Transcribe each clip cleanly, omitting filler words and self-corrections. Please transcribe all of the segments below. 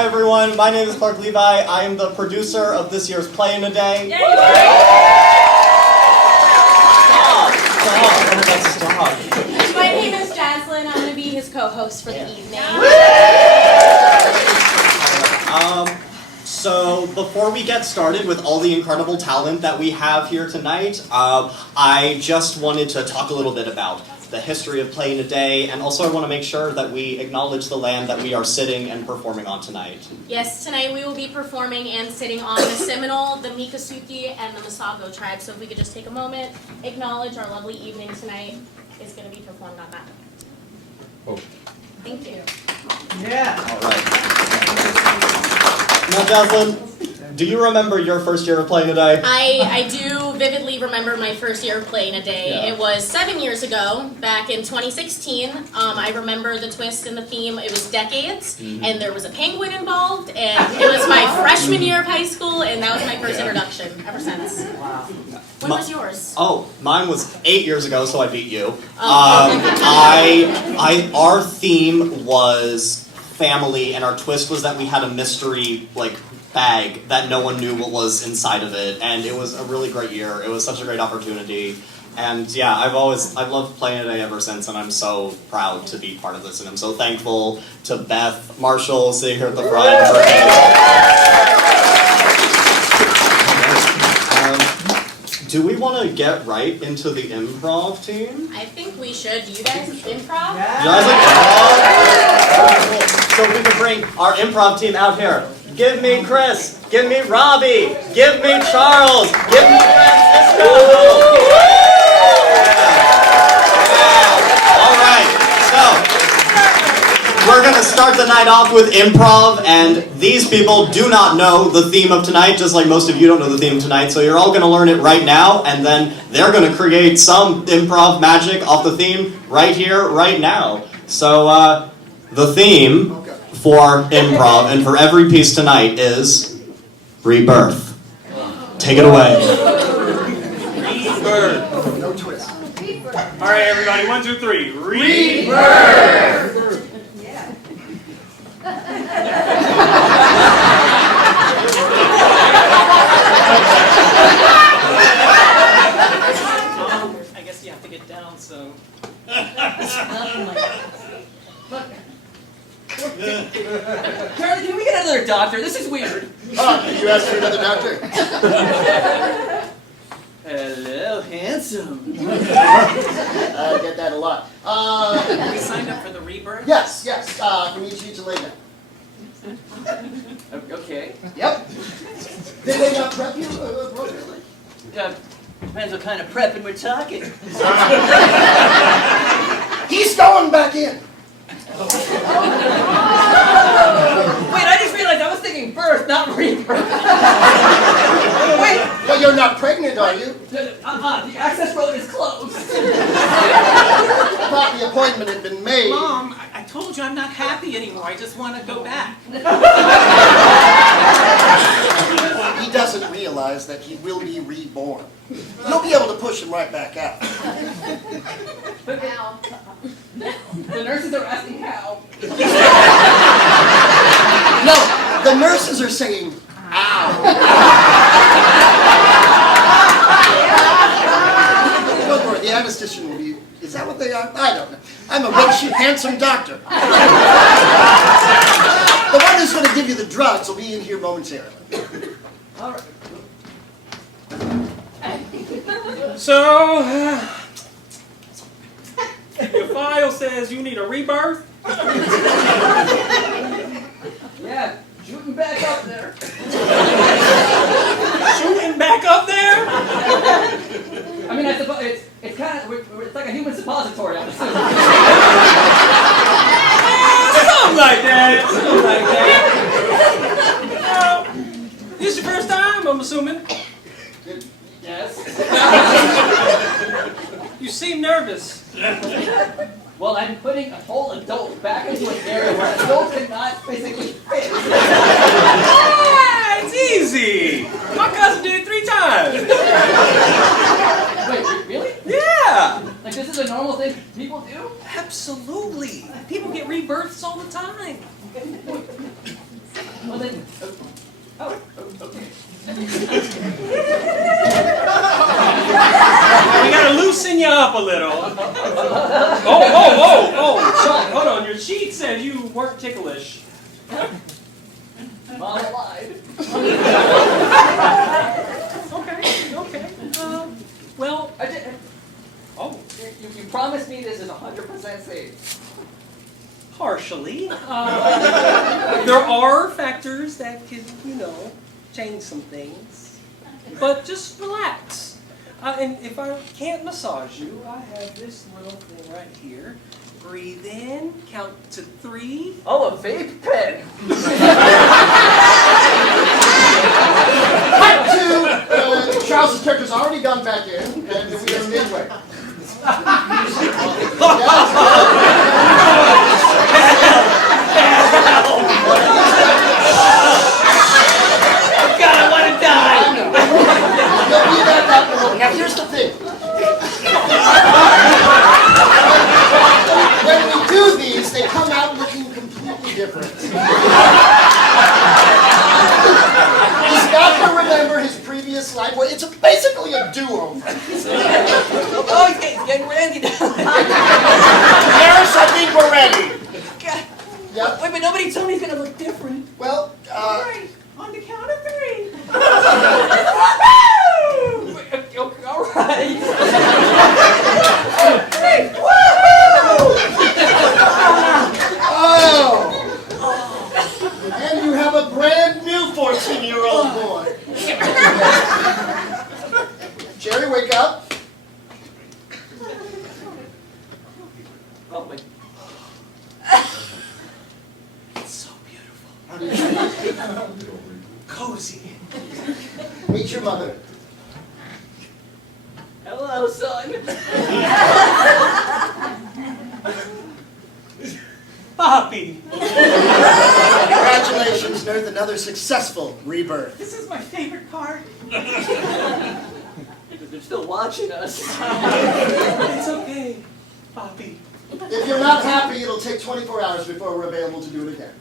Hi everyone, my name is Alan Levi. I am the producer of this year's Play in a Day. Yay! Stop. My name is Jaslyn. I'm going to be his co-host for the evening. So before we get started with all the incredible talent that we have here tonight, I just wanted to talk a little bit about the history of Play in a Day, and also I want to make sure that we acknowledge the land that we are sitting and performing on tonight. Yes, tonight we will be performing and sitting on the Seminole, the Miccosukee, and the Masago tribes. So if we could just take a moment, acknowledge our lovely evening tonight is going to be performed on that. Oh. Thank you. Yeah. All right. Now, Jaslyn, do you remember your first year of Play in a Day? I do vividly remember my first year of Play in a Day. Yeah. It was 7 years ago, back in 2016. I remember the twist and the theme. It was decades, and there was a penguin involved, and it was my freshman year of high school, and that was my first introduction ever since. Wow. When was yours? Oh, mine was 8 years ago, so I beat you. Oh. Our theme was family, and our twist was that we had a mystery, bag that no one knew what was inside of it, and it was a really great year. It was such a great opportunity, and yeah, I've loved Playing a Day ever since, and I'm so proud to be part of this, and I'm so thankful to Beth Marshall sitting here at the front. Do we want to get right into the improv team? I think we should. Do you guys improv? Yeah. You guys improv? So we can bring our improv team out here. Give me Chris. Give me Robbie. Give me Charles. Give me Francisco. Yeah. All right. So we're going to start the night off with improv, and these people do not know the theme of tonight, just like most of you don't know the theme of tonight, so you're all going to learn it right now, and then they're going to create some improv magic off the theme right here, right now. So the theme for improv and for every piece tonight is rebirth. Take it away. Rebirth. No twist. All right, everybody. 1, 2, 3. Rebirth. I guess you have to get down, so. Charlie, can we get another doctor? This is weird. You asked for another doctor? Hello, handsome. I get that a lot. We signed up for the rebirth? Yes. We need you to lay down. Okay. Yep. Did they not prep you appropriately? Depends what kind of prepping we're talking. He's going back in. Wait, I just realized I was thinking birth, not rebirth. Wait. But you're not pregnant, are you? The access road is closed. I thought the appointment had been made. Mom, I told you I'm not happy anymore. I just want to go back. He doesn't realize that he will be reborn. You'll be able to push him right back out. The nurses are asking how. No, the nurses are saying, ow. Don't worry, the anesthetician will be, is that what they are? I don't know. I'm a rich, handsome doctor. The one who's going to give you the drugs will be in here momentarily. All right. So, your file says you need a rebirth? Yeah, shooting back up there. Shooting back up there? I mean, I suppose it's kind of it's like a human suppository. I'm assuming. Something like that. This is your first time, I'm assuming. Yes. You seem nervous. Well, I'm putting a whole adult back into an area where adults cannot physically fit. Ah, it's easy. My cousin did it 3 times. Wait, really? Yeah. Like this is a normal thing people do? Absolutely. People get rebirths all the time. Well then, okay. We gotta loosen you up a little. Sean, hold on. Your sheet said you weren't ticklish. Mom lied. Okay. Well, I did. oh, You promised me this is 100% safe. partially. There are factors that could, change some things. But just relax. And if I can't massage you, I have this little thing right here. Breathe in, count to 3. Oh, a vape pen. Cut to Charles's character's already gone back in, and we are midway. God, I want to die! You'll be back after a little. Now here's the thing. When we do these, they come out looking completely different. He's got to remember his previous life. Well, it's basically a do-over. Oh, he's getting Randy down. Harris, I think we're ready. God. Yep. Wait, but nobody told me he's gonna look different. Well, Right, on the count of 3. All right. oh. And you have a brand new 14-year-old boy. Jerry, wake up. Oh my. It's so beautiful. Cozy. Meet your mother. Hello, son. Bobby. Congratulations, Nerd, another successful rebirth. This is my favorite part. They're still watching us. It's okay, Bobby. If you're not happy, it'll take 24 hours before we're available to do it again.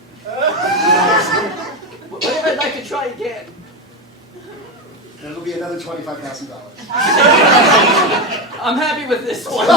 What if I'd like to try again? It'll be another $25,000. I'm happy with this one.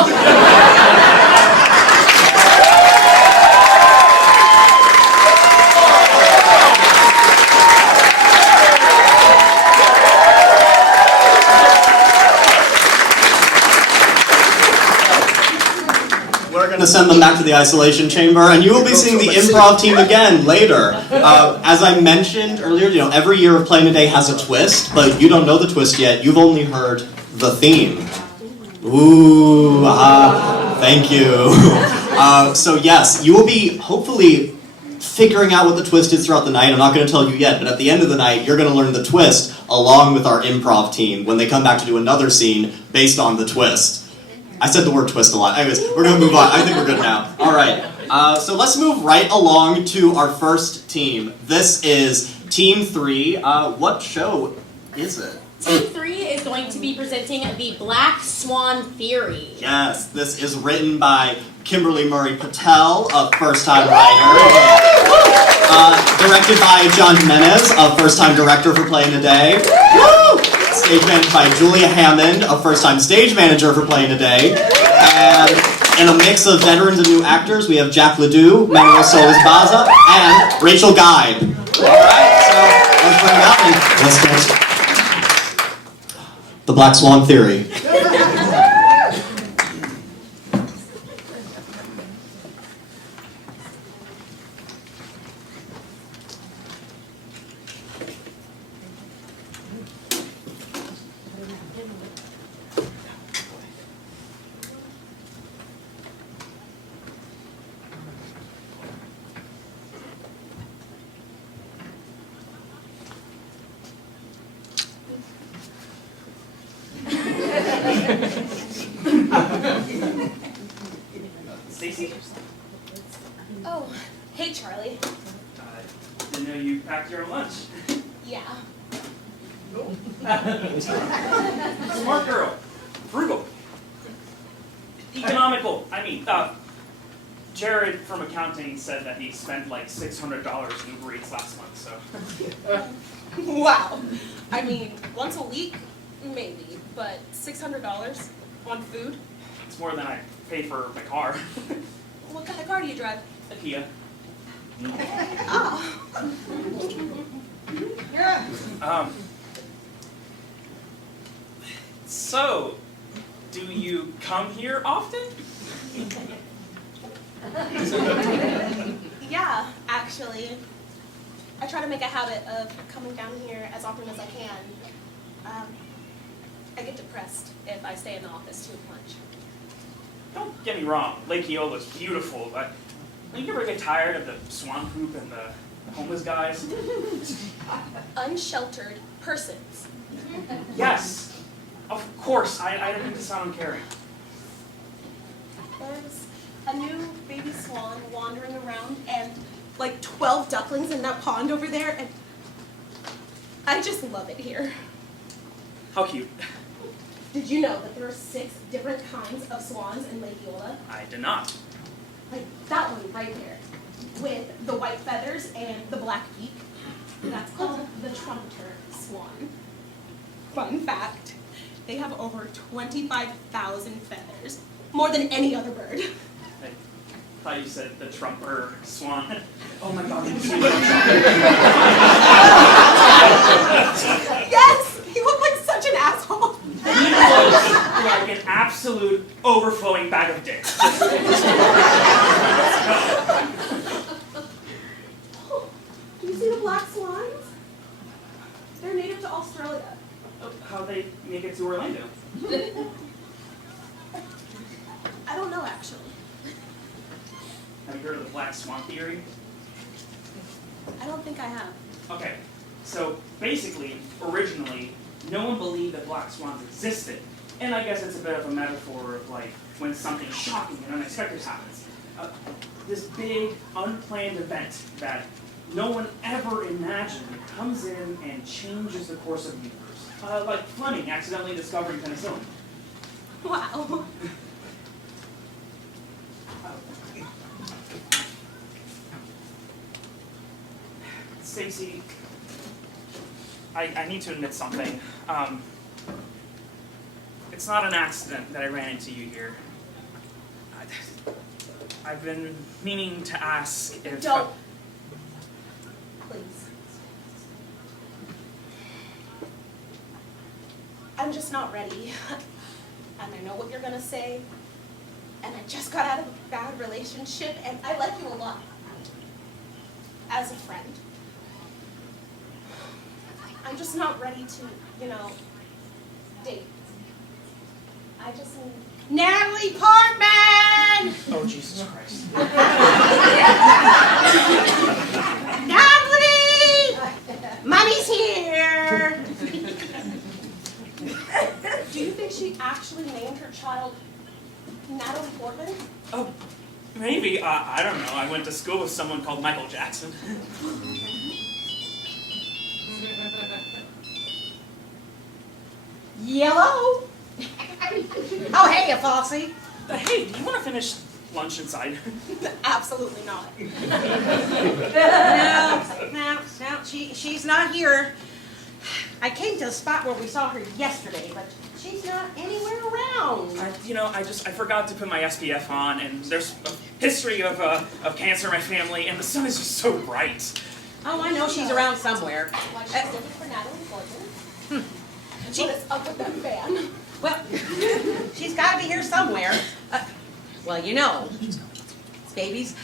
We're going to send them back to the isolation chamber, and you will be seeing the improv team again later. As I mentioned earlier, every year of Playing a Day has a twist, but you don't know the twist yet. You've only heard the theme. Ooh, thank you. So yes, you will be hopefully figuring out what the twist is throughout the night. I'm not going to tell you yet, but at the end of the night, you're going to learn the twist along with our improv team when they come back to do another scene based on the twist. I said the word twist a lot. Anyways, we're going to move on. I think we're good now. All right. So let's move right along to our first team. This is Team 3. What show is it? Team 3 is going to be presenting the Black Swan Theory. Yes, this is written by Kimberly Murray Patel, a first-time writer. Directed by John Jimenez, a first-time director for Playing a Day. Stage managed by Julia Hammond, a first-time stage manager for Playing a Day. And in a mix of veterans and new actors, we have Jack Ledoux, Manuel Solis-Baza, and Rachel Guide. Alright, so let's bring it up and let's get the Black Swan Theory. Stacy? Oh, hey Charlie. Didn't know you packed your own lunch. Yeah. Smart girl. Frugal. Economical. Jared from accounting said that he spent like $600 in Uber Eats last month, so. Wow. I mean, once a week, maybe, but $600 on food? It's more than I pay for my car. What kind of car do you drive? A Kia. Oh. So, do you come here often? Yeah, actually. I try to make a habit of coming down here as often as I can. I get depressed if I stay in the office too much. Don't get me wrong, Lake Eola's beautiful, but don't you ever get tired of the swan poop and the homeless guys? Unsheltered persons. Yes, of course, I didn't mean to sound uncaring. There's a new baby swan wandering around and like 12 ducklings in that pond over there, and I just love it here. How cute. Did you know that there are 6 different kinds of swans in Lake Eola? I did not. Like that one right there, with the white feathers and the black beak. That's called the trumpeter swan. Fun fact, they have over 25,000 feathers, more than any other bird. I thought you said the trumper swan. Oh my god, Yes, he looked like such an asshole. He looks like an absolute overflowing bag of dicks. Do you see the black swans? They're native to Australia. How'd they make it to Orlando? I don't know, actually. Have you heard of the black swan theory? I don't think I have. Okay, so basically, originally, no one believed that black swans existed. And I guess it's a bit of a metaphor of like when something shocking and unexpected happens. This big, unplanned event that no one ever imagined comes in and changes the course of the universe. Like Fleming accidentally discovering penicillin. Wow. Stacy, I need to admit something. It's not an accident that I ran into you here. I've been meaning to ask if... Don't. Please. I'm just not ready. And I know what you're going to say. And I just got out of a bad relationship, and I like you a lot. As a friend. I'm just not ready to, date. I just need... Natalie Portman! Oh, Jesus Christ. Natalie! Mommy's here! Do you think she actually named her child Natalie Portman? Oh, maybe. I don't know. I went to school with someone called Michael Jackson. Yellow? Oh, hey, Falsey. Hey, do you want to finish lunch inside? Absolutely not. No, she's not here. I came to the spot where we saw her yesterday, but she's not anywhere around. I forgot to put my SPF on, and there's a history of cancer in my family, and the sun is just so bright. Oh, I know she's around somewhere. Why she's looking for Natalie Portman? What is up with that fan? Well, she's got to be here somewhere. Babies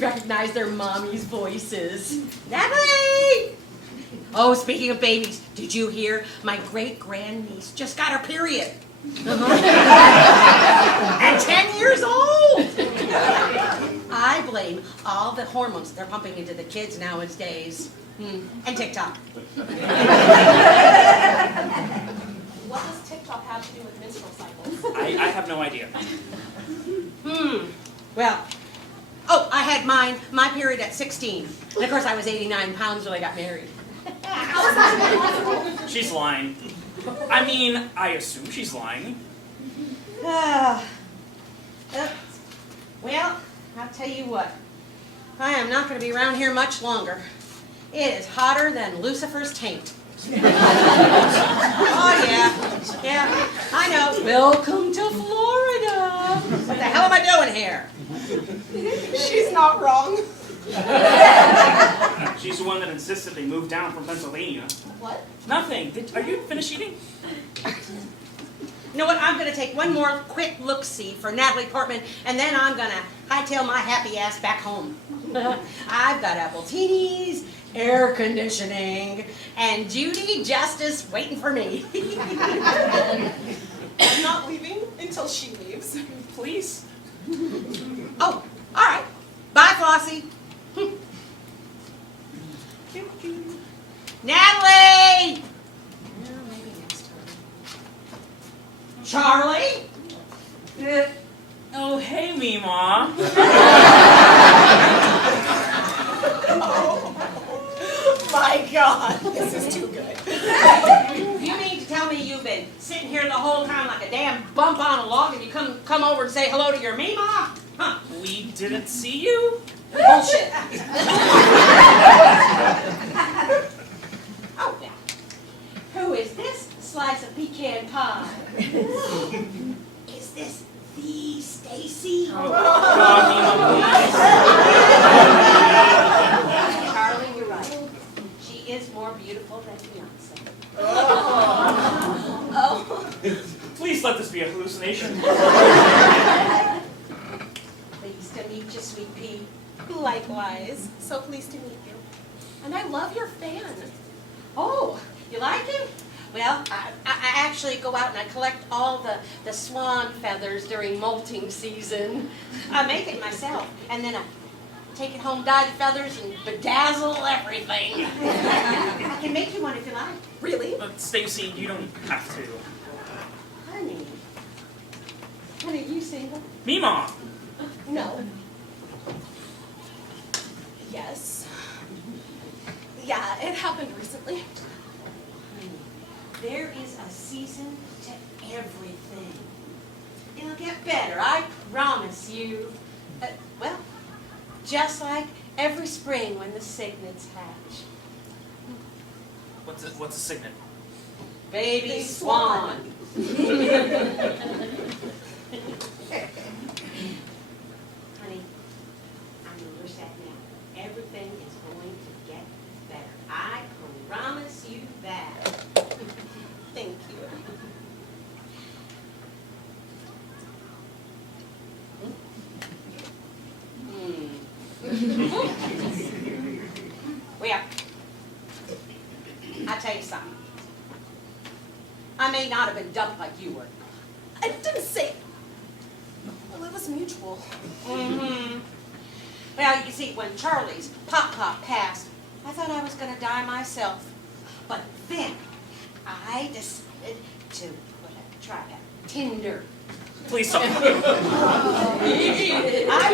recognize their mommy's voices. Natalie! Oh, speaking of babies, did you hear? My great-grandniece just got her period. At 10 years old! I blame all the hormones they're pumping into the kids nowadays. And TikTok. What does TikTok have to do with menstrual cycles? I have no idea. Well, I had my period at 16. And of course I was 89 pounds when I got married. How is that possible? She's lying. I mean, I assume she's lying. Well, I'll tell you what, I am not going to be around here much longer. It is hotter than Lucifer's taint. Oh, yeah, I know. Welcome to Florida. What the hell am I doing here? She's not wrong. She's the one that insisted they move down from Pennsylvania. What? Nothing. Are you finished eating? You know what? I'm going to take one more quick look-see for Natalie Portman, and then I'm going to hightail my happy ass back home. I've got Appletinis, air conditioning, and Judy Justice waiting for me. I'm not leaving until she leaves. Please. Oh, all right. Bye, Flossie. Natalie! Well, maybe next time. Charlie? Oh, hey, Meemaw. My God, this is too good. You mean to tell me you've been sitting here the whole time like a damn bump on a log and you come over and say hello to your Meemaw? Huh? We didn't see you. Bullshit. Oh, yeah. Who is this slice of pecan pie? Is this the Stacy? Oh, God, Meemaw, Charlie, you're right. She is more beautiful than Beyonce. please. Please let this be a hallucination. Pleased to meet you, sweet pea. Likewise. So pleased to meet you. And I love your fan. Oh, you like him? Well, I actually go out and I collect all the swan feathers during molting season. I make it myself, and then I take it home, dye the feathers, and bedazzle everything. I can make you one if you like. Really? But Stacy, you don't have to. Honey. Honey, you single? Meemaw. No. Yes. Yeah, it happened recently. There is a season to everything. It'll get better, I promise you. Well, just like every spring when the cygnets hatch. What's a cygnet? Baby swan. Honey, I'm your set now. Everything is going to get better. I promise you that. Thank you. Well, I'll tell you something. I may not have been dumped like you were. I didn't say. Well, it was mutual. Mm-hmm. Well, you see, when Charlie's Pop passed, I thought I was going to die myself. But then I decided to try a Tinder. Please stop. I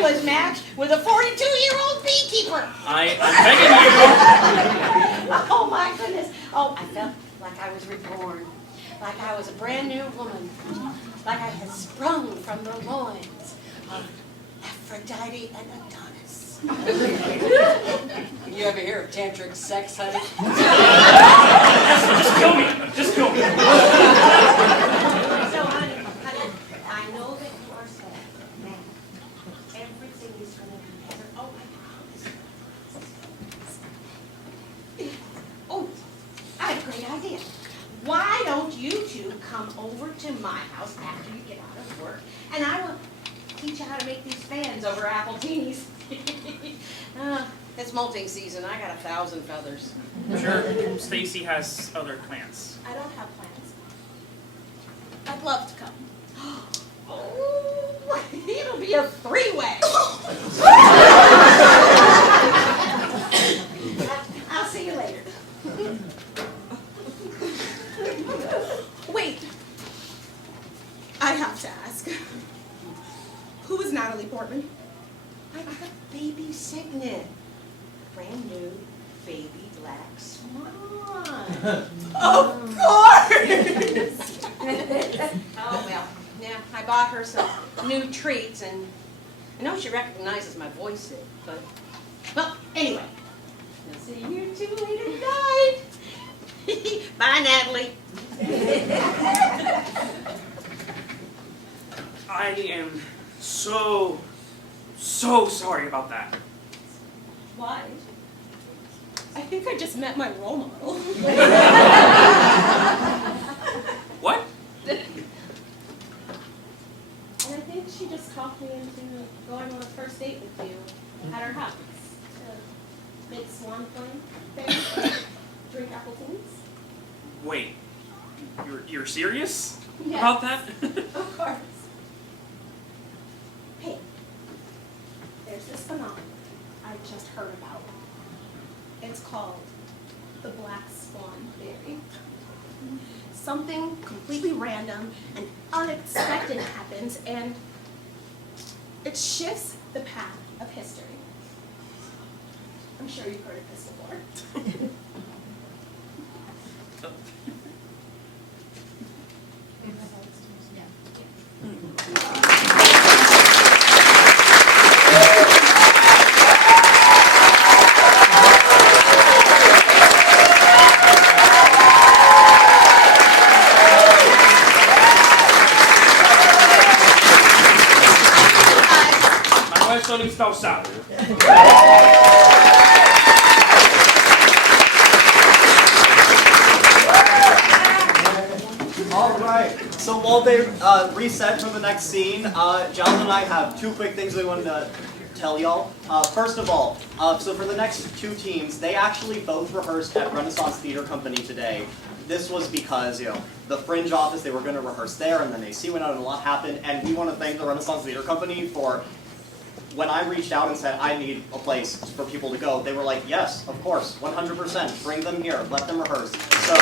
was matched with a 42-year-old beekeeper. I'm begging you. Oh my goodness. Oh, I felt like I was reborn. Like I was a brand new woman. Like I had sprung from the loins of Aphrodite and Adonis. You ever hear of tantric sex, honey? Just kill me. Just kill me. So, honey, I know that you are sad. Man, everything is going to be better. Oh, I promise. Oh, I have a great idea. Why don't you two come over to my house after you get out of work, and I will teach you how to make these fans over Appletinis. It's molting season. I got 1,000 feathers. Sure, Stacy has other plans. I don't have plans. I'd love to come. Oh, it'll be a three-way. I'll see you later. Wait. I have to ask. Who is Natalie Portman? I got a baby cygnet. Brand new baby black swan. Of course! Oh, well, yeah, I bought her some new treats, and I know she recognizes my voice, but, well, anyway. I'll see you two later tonight. Bye, Natalie. I am so sorry about that. Why? I think I just met my role model. What? And I think she just talked me into going on a first date with you at her house to make swan flame, drink apple teas. Wait, you're serious Yes. about that? Of course. Hey, there's this phenomenon I just heard about. It's called the black swan theory. Something completely random and unexpected happens, and it shifts the path of history. I'm sure you've heard of this before. Manuel Solís está usado. All right. So while they reset for the next scene, Jonathan and I have two quick things we wanted to tell y'all. First of all, so for the next two teams, they actually both rehearsed at Renaissance Theater Company today. This was because, the Fringe office, they were going to rehearse there, and then AC went out and a lot happened, and we want to thank the Renaissance Theater Company for, when I reached out and said, I need a place for people to go, they were like, yes, of course, 100%, bring them here, let them rehearse. So,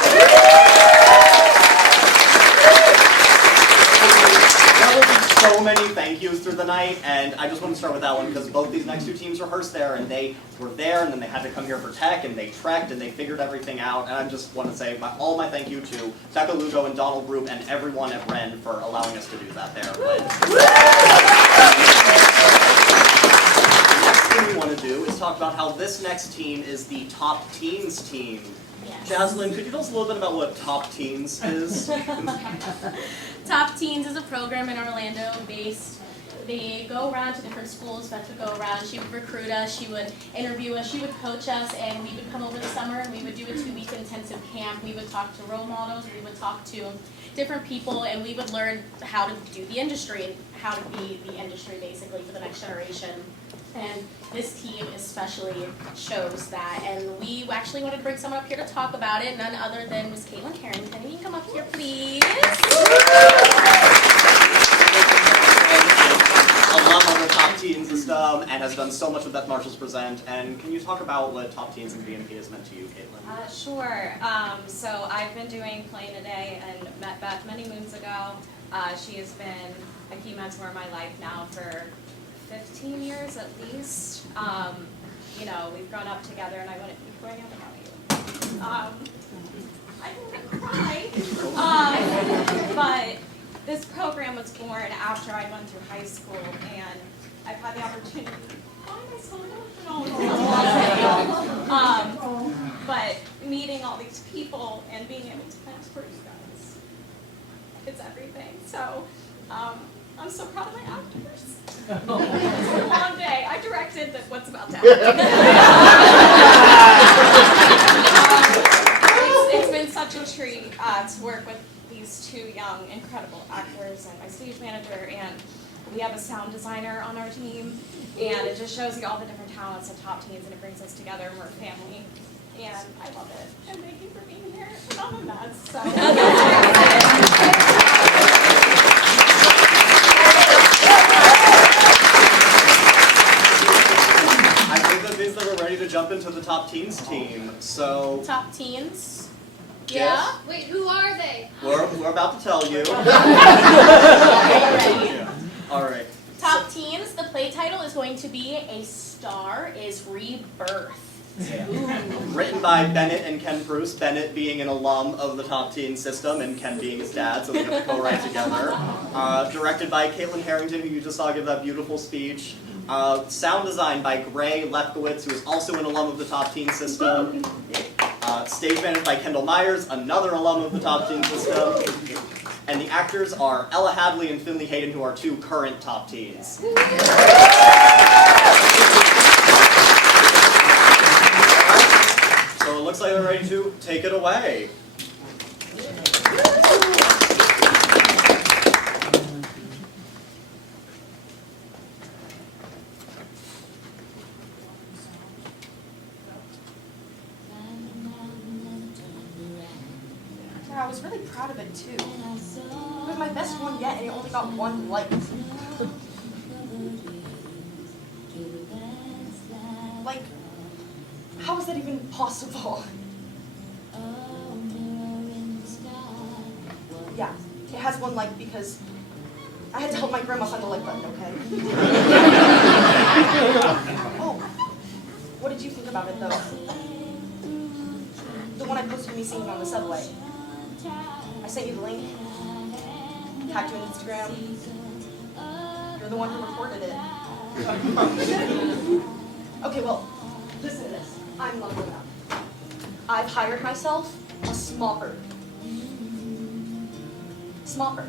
there will be so many thank yous through the night, and I just want to start with that one because both these next two teams rehearsed there, and they were there, and then they had to come here for tech, and they trekked, and they figured everything out, and I just want to say all my thank you to Becca Lugo and Donald Group and everyone at Ren for allowing us to do that there. The next thing we want to do is talk about how this next team is the Top Teens team. Yes. Jaslyn, could you tell us a little bit about what Top Teens is? Top Teens is a program in Orlando based. They go around to different schools. Beth would go around. She would recruit us. She would interview us. She would coach us, and we would come over the summer and we would do a 2-week intensive camp. We would talk to role models. We would talk to different people, and we would learn how to do the industry and how to be the industry basically for the next generation. And this team especially shows that. And we actually wanted to bring someone up here to talk about it, none other than Miss Caitlin Carrington. You can come up here, please. Alum of the Top Teens system and has done so much with Beth Marshall's Present. And can you talk about what Top Teens and BNP has meant to you, Caitlin? Sure. So I've been doing Playing Today and met Beth many moons ago. She has been a key mentor in my life now for 15 years at least. We've grown up together, and I want to keep growing up about you. I think I cry. But this program was born after I went through high school, and I've had the opportunity. Why am I so emotional? But meeting all these people and being able to mentor you guys, it's everything. So I'm so proud of my actors. It's a long day. I directed what's about to happen. It's been such a treat to work with these two young, incredible actors and my stage manager, and we have a sound designer on our team, and it just shows you all the different talents of Top Teens, and it brings us together, and we're a family, and I love it. And thank you for being here. And I'm a mess, so. I think that means that we're ready to jump into the Top Teens team. So Top Teens. Yes. Wait, who are they? We're about to tell you. Ready? All right. Top Teens, the play title is going to be A Star is Rebirth. Written by Bennett and Ken Bruce, Bennett being an alum of the Top Teen system and Ken being his dad, so they have to co-write together. Directed by Caitlin Harrington, who you just saw give that beautiful speech. Sound design by Gray Lefkowitz, who is also an alum of the Top Teen system. Stage managed by Kendall Myers, another alum of the Top Teen system. And the actors are Ella Hadley and Finley Hayden, who are two current Top Teens. So it looks like they're ready to take it away. Yeah, I was really proud of it too. It was my best one yet, and it only got 1 like. Like, how is that even possible? Yeah, it has 1 like because I had to help my grandma find the like button, okay? Oh, what did you think about it though? The one I posted of me singing on the subway. I sent you the link, tagged you on Instagram. You're the one who reported it. Okay, well, listen to this. I'm leveling up. I've hired myself a smopper. Smopper.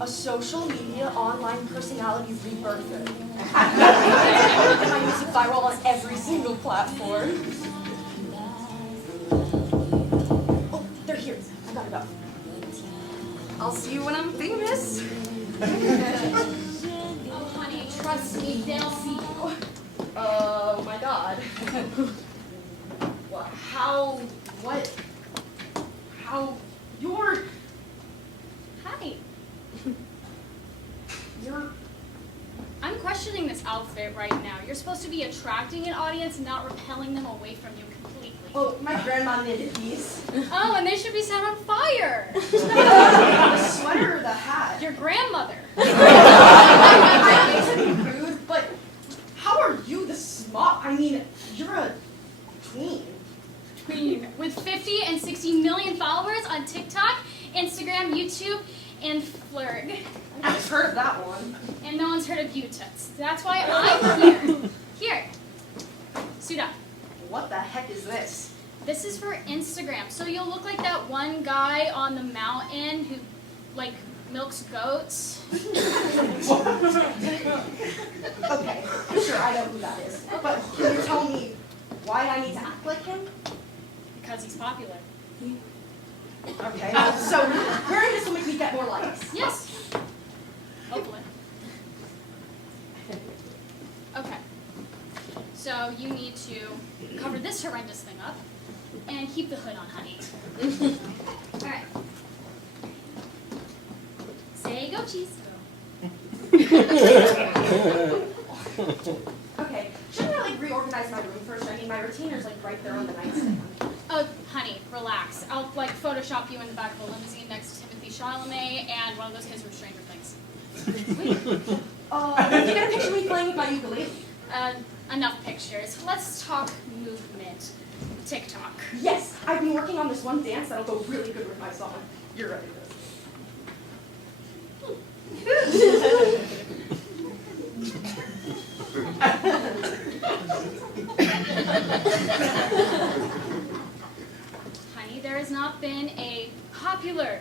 A social media online personality rebirther. Get my music viral on every single platform. Oh, they're here. I got it up. I'll see you when I'm famous. Oh, honey, trust me, they'll see you. Oh my god. What? How? What? How? You're. Hi. You're. I'm questioning this outfit right now. You're supposed to be attracting an audience, not repelling them away from you completely. Oh, my grandma knitted these. Oh, and they should be set on fire. The sweater or the hat? Your grandmother. I don't mean to be rude, but how are you the smop? I mean, you're a tween. Queen. With 50 and 60 million followers on TikTok, Instagram, YouTube, and Flurg. I've heard of that one. And no one's heard of you, Toots. That's why I'm here. Here. Suit up. What the heck is this? This is for Instagram. So you'll look like that one guy on the mountain who, like, milks goats. Okay, sure, I know who that is. But can you tell me why I need to act like him? Because he's popular. Okay, so wearing this will make me get more likes. Yes. Hopefully. Okay. So you need to cover this horrendous thing up and keep the hood on, honey. All right. Say go cheese. Okay, shouldn't I like reorganize my room first? I mean, my retainer's like right there on the nightstand. Oh, honey, relax. I'll like Photoshop you in the back of a limousine next to Timothy Chalamet and one of those kids from Stranger Things. Wait, you get a picture of me playing with my ukulele? Enough pictures. Let's talk movement. TikTok. Yes, I've been working on this one dance that'll go really good with my song. You're ready for Honey, there has not been a popular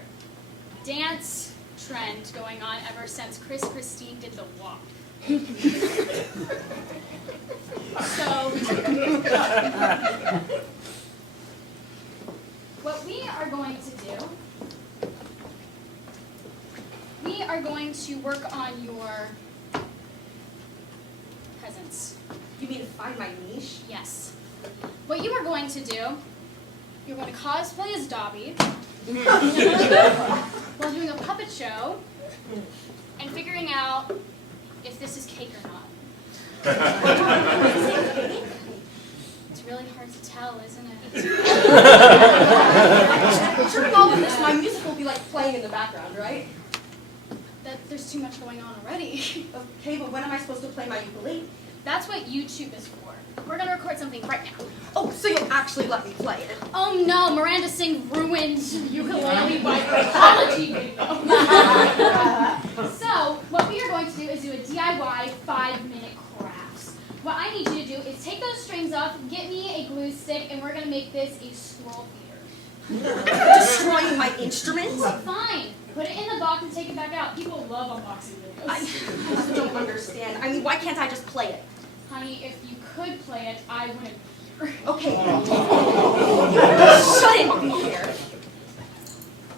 dance trend going on ever since Chris Christine did the walk. So, what we are going to do, we are going to work on your presence. You mean to find my niche? Yes. What you are going to do, you're going to cosplay as Dobby while doing a puppet show and figuring out if this is cake or not. It's really hard to tell, isn't it? During all of this, my music will be like playing in the background, right? There's too much going on already. Okay, but when am I supposed to play my ukulele? That's what YouTube is for. We're gonna record something right now. Oh, so you'll actually let me play it? Oh no, Miranda Singh ruined ukulele by apology video. So, what we are going to do is do a DIY 5-minute crafts. What I need you to do is take those strings off, get me a glue stick, and we're gonna make this a scroll feeder. Destroying my instruments? Fine. Put it in the box and take it back out. People love unboxing videos. I don't understand. I mean, why can't I just play it? Honey, if you could play it, I wouldn't be here. Okay. Shouldn't be here.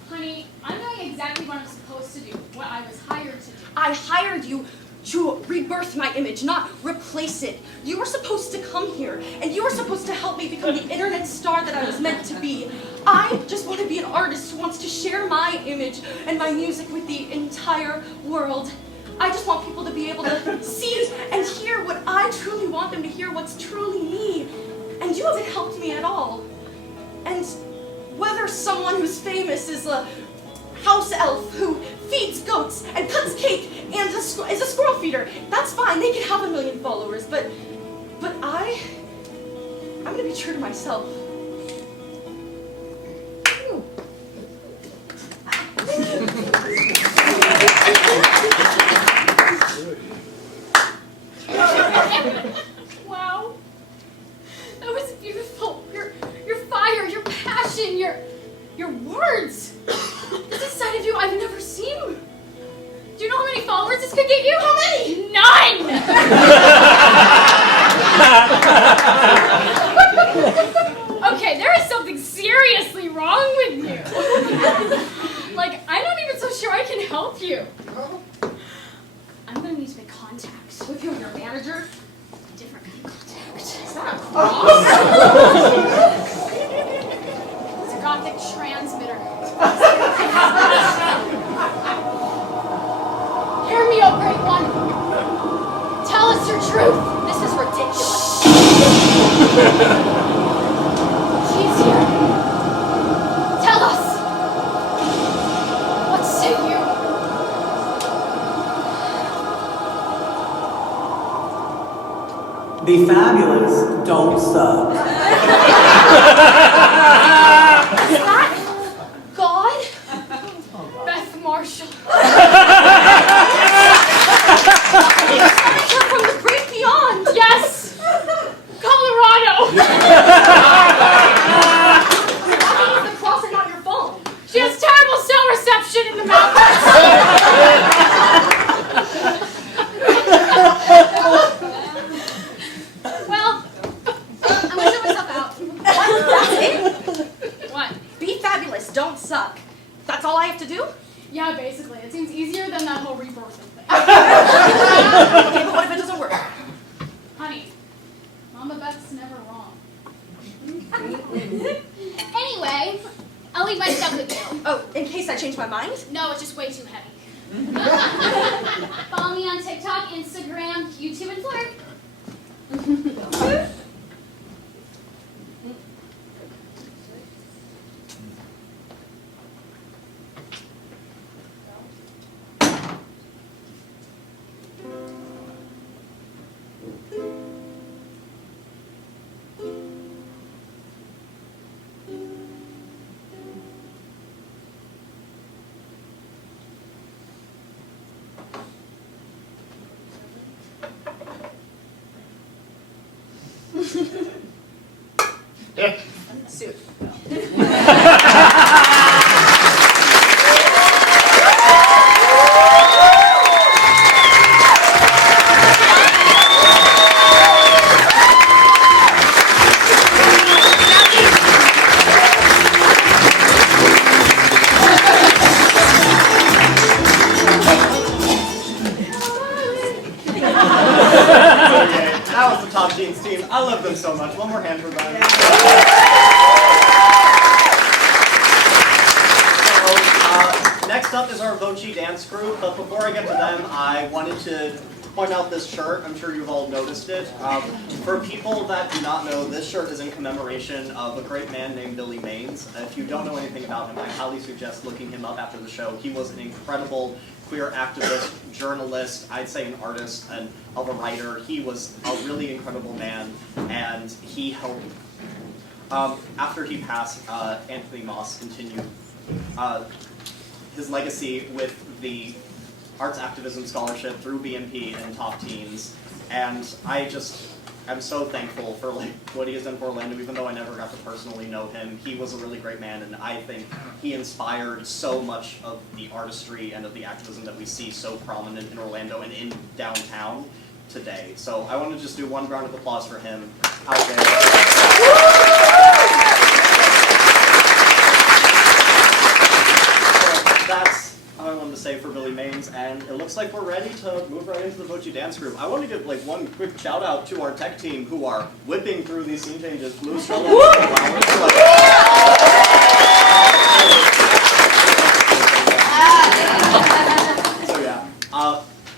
Honey, I'm doing exactly what I'm supposed to do, what I was hired to do. I hired you to rebirth my image, not replace it. You were supposed to come here, and you were supposed to help me become the internet star that I was meant to be. I just want to be an artist who wants to share my image and my music with the entire world. I just want people to be able to see and hear what I truly want them to hear, what's truly me. And you haven't helped me at all. And whether someone who's famous is a house elf who feeds goats and cuts cake and is a squirrel feeder, that's fine. They can have 1 million followers, but I'm gonna be true to myself. Wow. That was beautiful. Your fire, your passion, your words. This is a side of you I've never seen. Do you know how many followers this could get you? How many? None! Okay, there is something seriously wrong with you. Like, I'm not even so sure I can help you. I'm gonna need to make contact. With your manager? Different kind of contact. Is that a cross? It's a gothic transmitter. Hear me, oh great one. Tell us your truth. This is ridiculous. He's here. Tell us. What say you? Be fabulous, don't suck. Is that God? Beth Marshall. Senator from the great beyond. Yes. Colorado. Why is the cross and not your phone? She has terrible cell reception in the mountains. Well, I'm gonna shut myself out. That's it? What? Be fabulous, don't suck. That's all I have to do? Yeah, basically. It seems easier than that whole rebirthing thing. Okay, but what if it doesn't work? Honey, Mama Beth's never wrong. Anyway, I'll leave my stuff with you. Oh, in case I change my mind? No, it's just way too heavy. Follow me on TikTok, Instagram, YouTube, and Flirt. Suit. That was the Top Jeans team. I love them so much. One more hand for them. So, next up is our Voci dance crew, but before I get to them, I wanted to point out this shirt. I'm sure you've all noticed it. For people that do not know, this shirt is in commemoration of a great man named Billy Maines. If you don't know anything about him, I highly suggest looking him up after the show. He was an incredible queer activist, journalist, I'd say an artist, and of a writer. He was a really incredible man, and he helped. After he passed, Anthony Moss continued his legacy with the Arts Activism Scholarship through BMP and Top Teens, and I just am so thankful for what he has done for Orlando, even though I never got to personally know him. He was a really great man, and I think he inspired so much of the artistry and of the activism that we see so prominent in Orlando and in downtown today. So I want to just do one round of applause for him out there. That's all I wanted to say for Billy Maines, and it looks like we're ready to move right into the Voci dance group. I want to give one quick shout out to our tech team who are whipping through these scene changes. Blue Stroller. So yeah,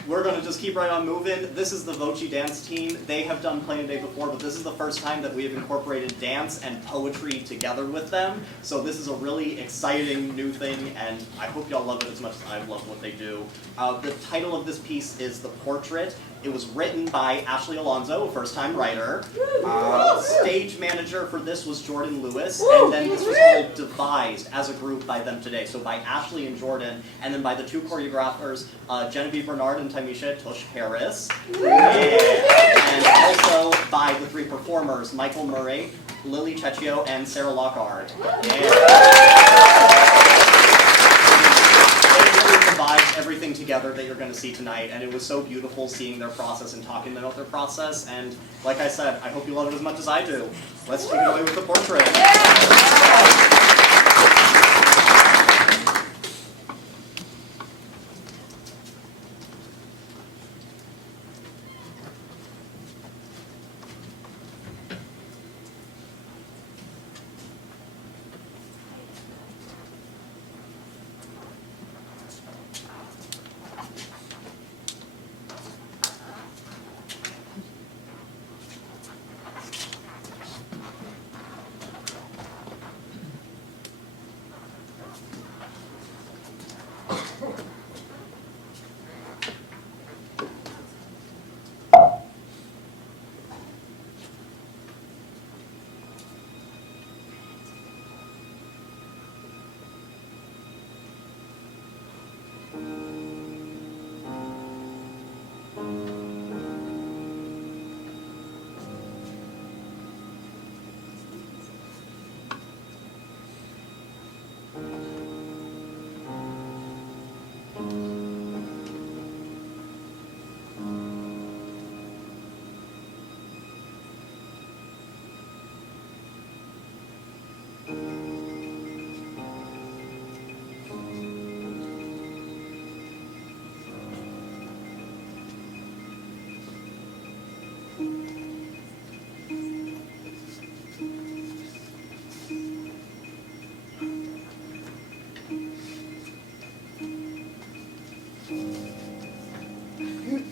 we're going to just keep right on moving. This is the Voci dance team. They have done Play and Day before, but this is the first time that we have incorporated dance and poetry together with them. So this is a really exciting new thing, and I hope y'all love it as much as I love what they do. The title of this piece is The Portrait. It was written by Ashley Alonso, a first-time writer. Stage manager for this was Jordan Lewis, and then this was all devised as a group by them today. So by Ashley and Jordan, and then by the two choreographers, Genevieve Bernard and Tamisha Tush Harris. And also by the three performers, Michael Murray, Lily Cecchio, and Sarah Lockhart. Combined everything together that you're going to see tonight, and it was so beautiful seeing their process and talking about their process, and like I said, I hope you love it as much as I do. Let's take it away with The Portrait.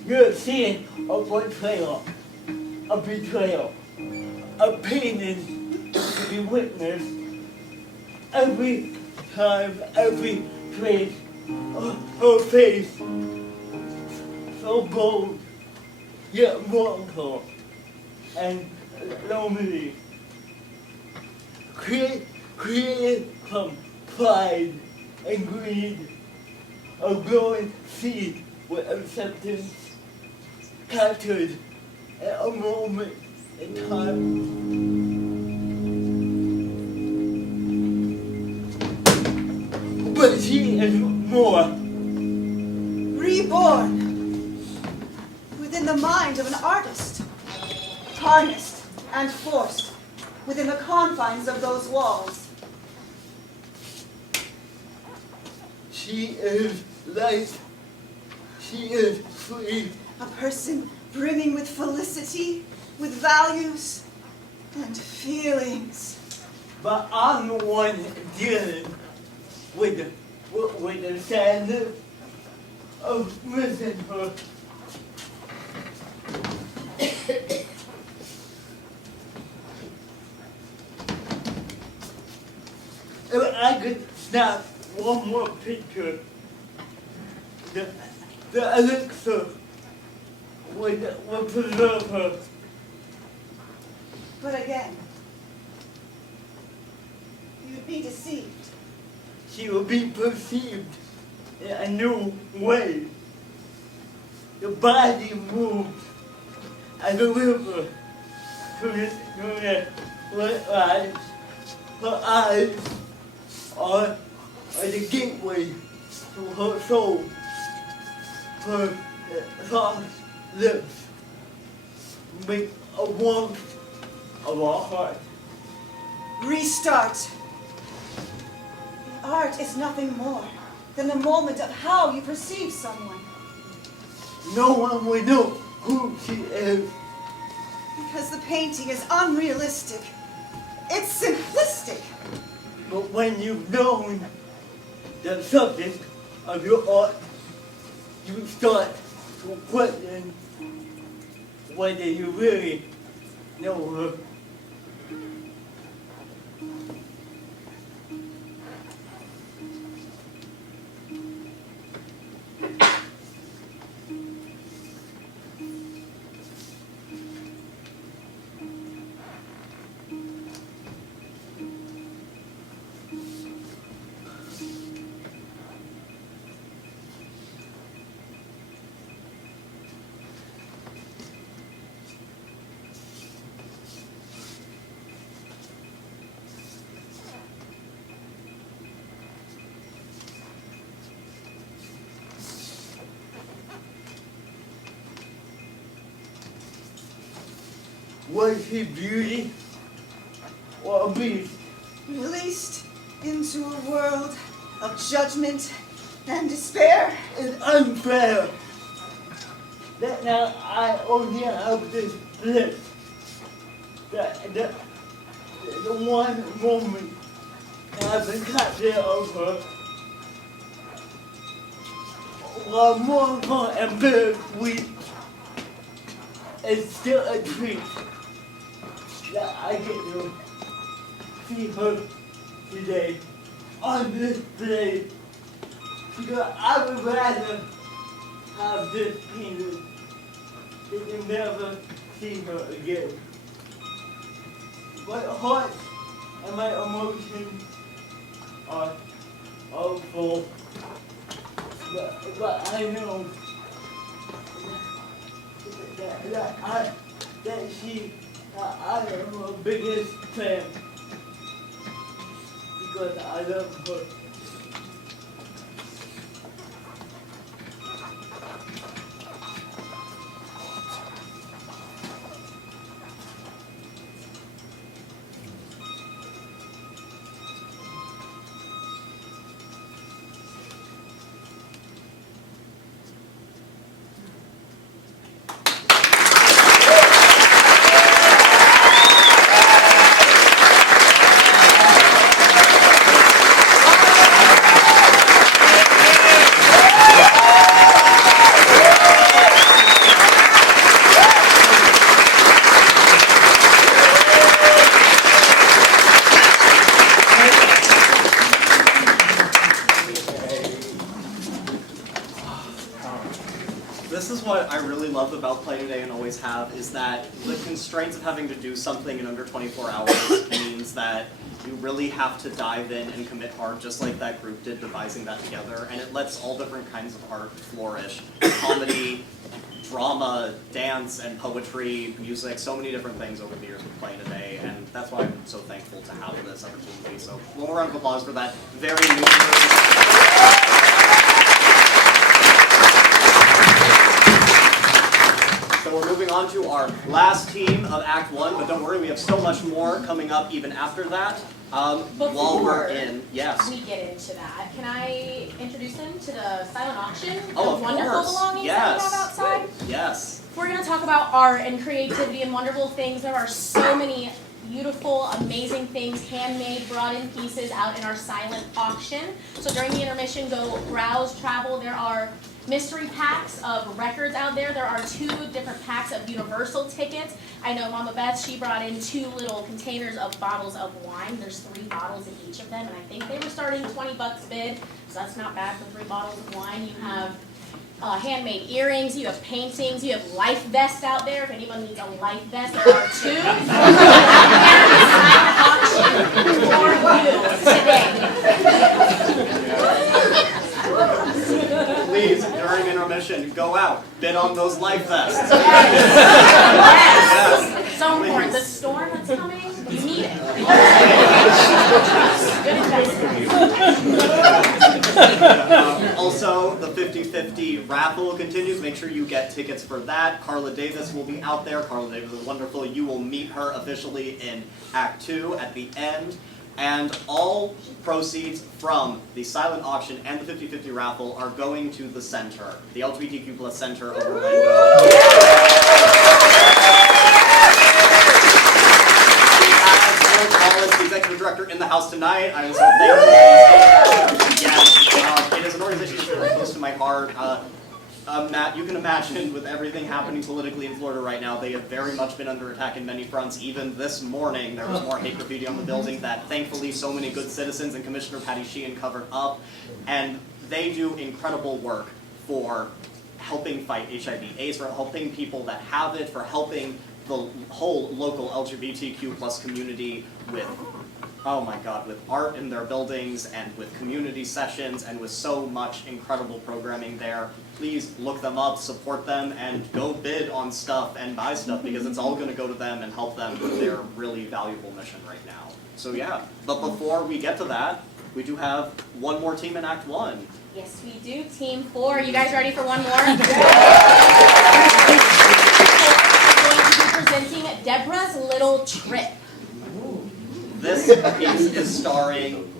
You're seeing a betrayal, a pain to be witnessed every time, every place, her face, so bold, yet mortal, and lonely, created from pride and greed, a growing seed with acceptance captured at a moment in time. But she is more. Reborn within the mind of an artist, harnessed and forced within the confines of those walls. She is light. She is free. A person brimming with felicity, with values and feelings. But I'm the one dealing with the sadness of missing her. If I could snap one more picture, the elixir would preserve her. But again, you'd be deceived. She will be perceived in a new way. The body moves as a river through the eyes. Her eyes are the gateway to her soul. Her soft lips make a warmth of our heart. Restart. The art is nothing more than the moment of how you perceive someone. No one will know who she is. Because the painting is unrealistic. It's simplistic. But when you've known the subject of your art, you start to question whether you really know her. Was he beauty or a beast? Released into a world of judgment and despair. It's unfair that now I only have this bliss. The one moment I've been captured of her. While mournful and bittersweet, it's still a treat that I get to see her today on this day, because I would rather have this painted than to never see her again. My heart and my emotions are full, but I know I am her biggest fan because I love her. This is what I really love about Play Today and always have, is that the constraints of having to do something in under 24 hours means that you really have to dive in and commit hard, just like that group did devising that together, and it lets all different kinds of art flourish. Comedy, drama, dance, and poetry, music, so many different things over the years with Play Today, and that's why I'm so thankful to have this opportunity. So one more round of applause for that very new group. So we're moving on to our last team of Act 1, but don't worry, we have so much more coming up even after that. While we're in, yes. We get into that. Can I introduce them to the silent auction? Oh, the of wonderful course. belongings Yes. that we have outside? Yes. We're going to talk about art and creativity and wonderful things. There are so many beautiful, amazing things, handmade, brought in pieces out in our silent auction. So during the intermission, go browse, travel. There are mystery packs of records out there. There are 2 different packs of Universal tickets. I know Mama Beth, she brought in 2 little containers of bottles of wine. There's 3 bottles in each of them, and I think they were starting $20 bid, so that's not bad for 3 bottles of wine. You have handmade earrings, you have paintings, you have life vests out there. If anyone needs a life vest, there are 2. For you today. Please, during intermission, go out, bid on those life vests. Yes. So important. The storm that's coming, you need it. Good investment. Also, the 50-50 raffle continues. Make sure you get tickets for that. Carla Davis will be out there. Carla Davis is wonderful. You will meet her officially in Act 2 at the end. And all proceeds from the silent auction and the 50-50 raffle are going to the center, the LGBTQ plus center of Orlando. The executive director in the house tonight. I am so thankful. Yes, it is an organization that's really close to my heart. Matt, you can imagine with everything happening politically in Florida right now, they have very much been under attack in many fronts. Even this morning, there was more hate graffiti on the building that thankfully so many good citizens and Commissioner Patty Sheehan covered up. And they do incredible work for helping fight HIV/AIDS, for helping people that have it, for helping the whole local LGBTQ plus community with, oh my God, with art in their buildings and with community sessions and with so much incredible programming there. Please look them up, support them, and go bid on stuff and buy stuff because it's all going to go to them and help them with their really valuable mission right now. So yeah, but before we get to that, we do have one more team in Act 1. Yes, we do. Team 4. You guys ready for one more? Presenting Deborah's Little Trip. This piece is starring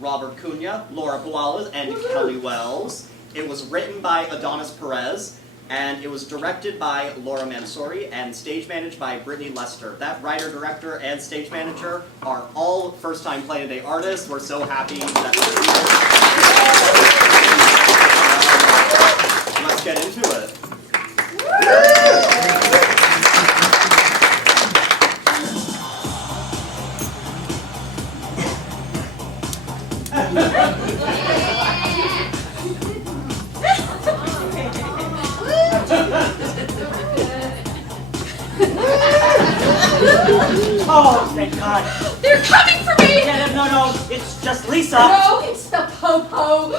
Robert Cunha, Laura Boales, and Kelly Wells. It was written by Adonis Perez, and it was directed by Laura Mansouri and stage managed by Brittany Lester. That writer, director, and stage manager are all first-time Play a Day artists. We're so happy that they're here. Let's get into it. Oh, thank God. They're coming for me! Yeah, no, it's just Lisa. No, it's the po-po.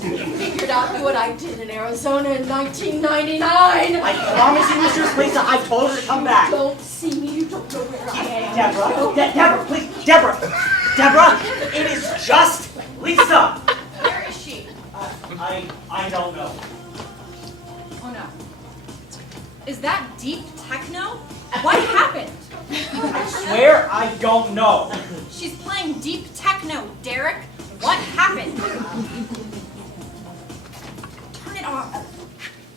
Figured out what I did in Arizona in 1999. I promise you, Mistress Lisa, I told her to come back. Don't see me, you don't know where I am. Deborah, Deborah, please, Deborah, it is just Lisa. Where is she? I don't know. Oh no. Is that deep techno? What happened? I swear I don't know. She's playing deep techno, Derek. What happened? Turn it off.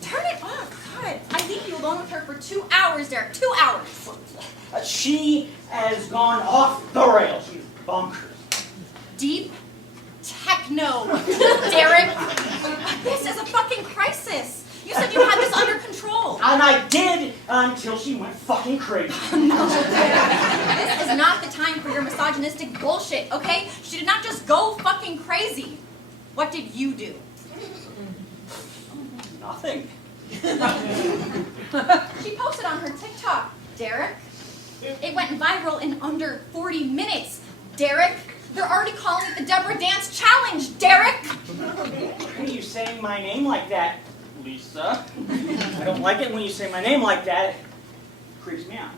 Turn it off. God, I leave you alone with her for 2 hours, Derek. 2 hours. She has gone off the rails. She's bonkers. Deep techno, Derek. This is a fucking crisis. You said you had this under control. And I did until she went fucking crazy. No, this is not the time for your misogynistic bullshit, okay? She did not just go fucking crazy. What did you do? Nothing. She posted on her TikTok, Derek. It went viral in under 40 minutes, Derek. They're already calling it the Deborah Dance Challenge, Derek. Why are you saying my name like that, Lisa? I don't like it when you say my name like that. It creeps me out.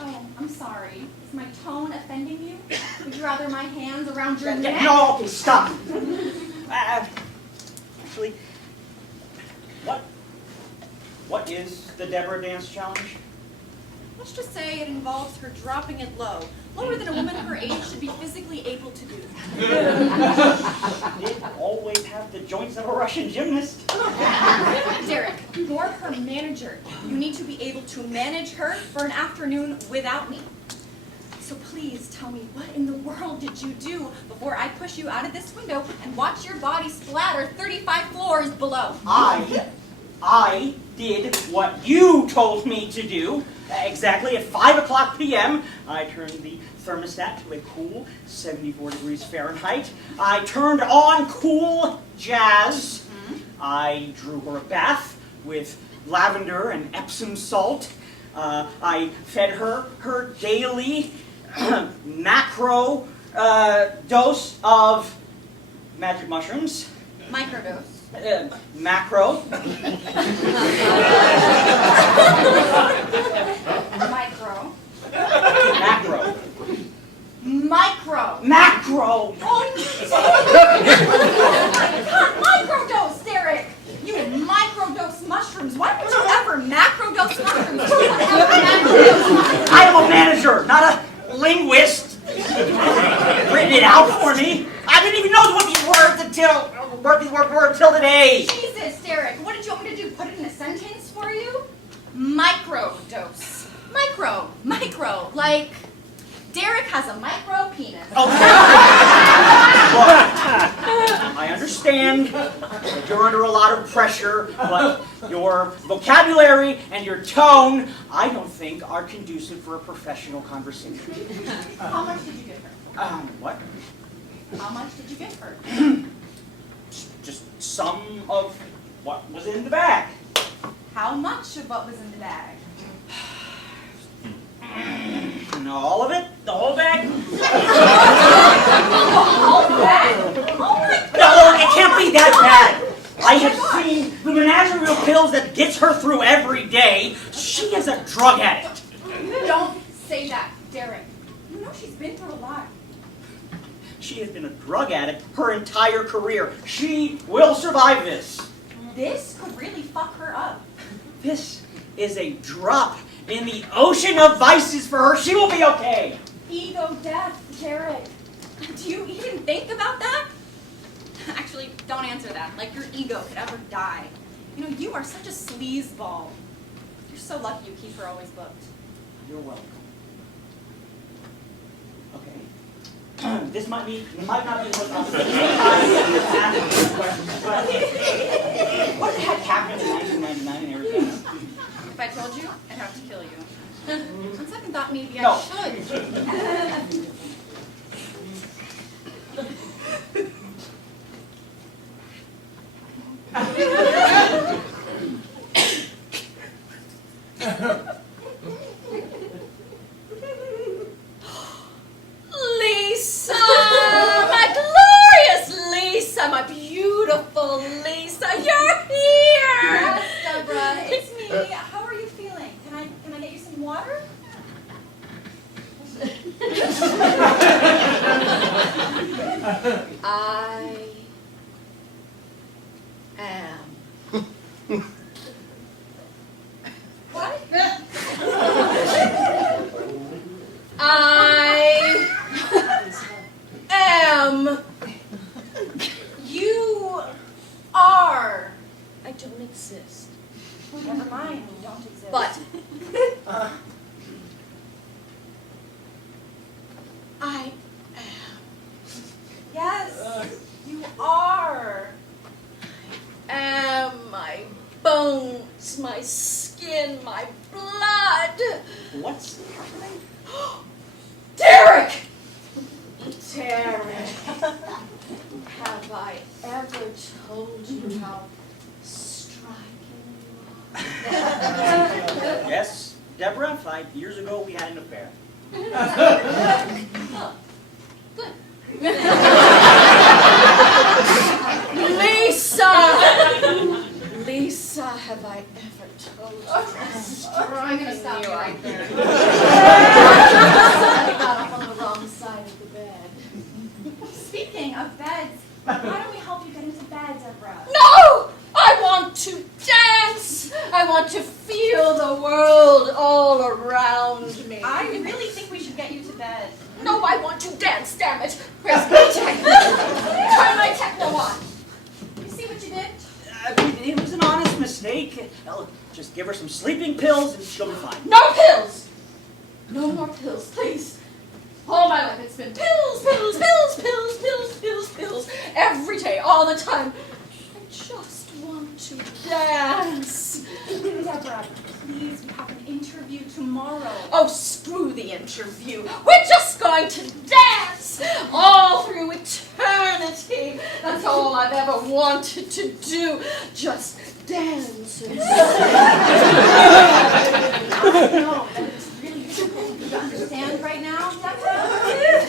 Oh, I'm sorry. Is my tone offending you? Would you rather my hands around your neck? No, okay, stop. Actually, what is the Deborah Dance Challenge? Let's just say it involves her dropping it low. Lower than a woman her age should be physically able to do. It always have the joints of a Russian gymnast. Derek, you're her manager. You need to be able to manage her for an afternoon without me. So please tell me, what in the world did you do before I push you out of this window and watch your body splatter 35 floors below? I did what you told me to do. Exactly at 5:00 p.m., I turned the thermostat to a cool 74 degrees Fahrenheit. I turned on cool jazz. I drew her a bath with lavender and Epsom salt. I fed her her daily macro dose of magic mushrooms. Microdose. Macro. Micro. Macro. Micro. Macro. Microdose, Derek! You microdose mushrooms. Why would you ever macrodose mushrooms? Who would ever macrodose mushrooms? I am a manager, not a linguist. Written it out for me. I didn't even know what these words were until today. Jesus, Derek, what did you want me to do? Put it in a sentence for you? Microdose. Micro. Like, Derek has a micro penis. I understand that you're under a lot of pressure, but your vocabulary and your tone, I don't think, are conducive for a professional conversation. How much did you give her? What? How much did you give her? Just some of what was in the bag. How much of what was in the bag? All of it? The whole bag? The whole bag? Oh my God! No, it can't be that bad. I have seen the managerial pills that gets her through every day. She is a drug addict. Don't say that, Derek. You know she's been through a lot. She has been a drug addict her entire career. She will survive this. This could really fuck her up. This is a drop in the ocean of vices for her. She will be okay. Ego death, Derek. Do you even think about that? Actually, don't answer that. Like your ego could ever die. You know, you are such a sleazeball. You're so lucky you keep her always booked. You're welcome. Okay. This might not be the most complicated question, but what the heck happened in 1999 in Arizona? If I told you, I'd have to kill you. On second thought, maybe No. I should. Lisa! My glorious Lisa! My beautiful Lisa! You're here! Yes, Deborah, it's me. How are you feeling? Can I get you some water? I am. What? I am. You are. I don't exist. Never mind, you don't exist. But I yes, you are. am my bones, my skin, my blood. What's happening? Derek! Derek, have I ever told you how striking you are? Yes, Deborah, 5 years ago we had an affair. Oh, good. Lisa! Lisa, have I ever told you how I'm gonna striking stop you you are? right there. I got up on the wrong side of the bed. Speaking of beds, why don't we help you get into bed, Deborah? No! I want to dance! I want to feel the world all around me. I really think we should get you to bed. No, I want to dance, damn it! Where's my techno? Turn my techno on! You see what you did? It was an honest mistake. I'll just give her some sleeping pills and she'll be fine. No pills! No more pills, please. All my life it's been pills, pills, pills, pills, pills, pills, pills. Every day, all the time. I just want to dance. Deborah, please, we have an interview tomorrow. Oh, screw the interview. We're just going to dance all through eternity. That's That's all I've ever wanted to do. Just dance and No, that is really difficult for you to understand right now, Deborah.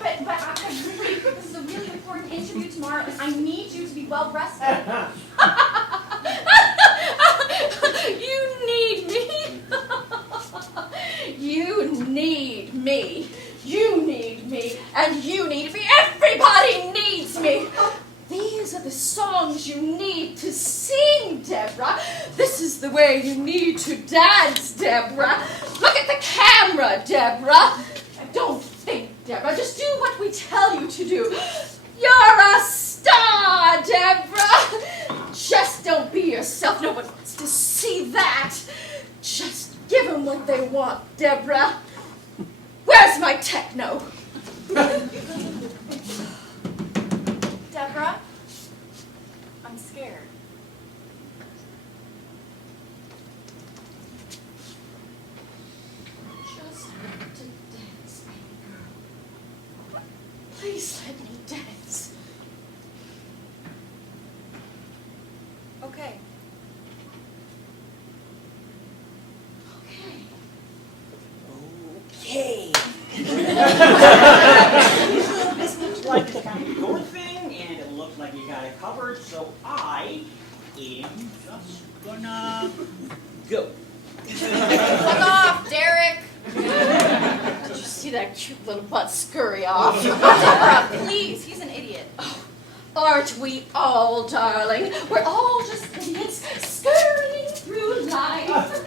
But I really, this is a really important interview tomorrow, and I need you to be well rested. You need me. You need me. You need me. And you need me. Everybody needs me. These are the songs you need to sing, Deborah. This is the way you need to dance, Deborah. Look at the camera, Deborah. Don't think, Deborah. Just do what we tell you to do. You're a star, Deborah. Just don't be yourself. No one wants to see that. Just give them what they want, Deborah. Where's my techno? Deborah, I'm scared. Just want to dance, baby girl. Please let me dance. Okay. Okay. This looks like it's kind of your thing, and it looks like you got it covered, so I am just gonna go. Fuck off, Derek! Did you see that cute little butt scurry off? Deborah, please, he's an idiot. Aren't we all, darling? We're all just idiots scurrying through life.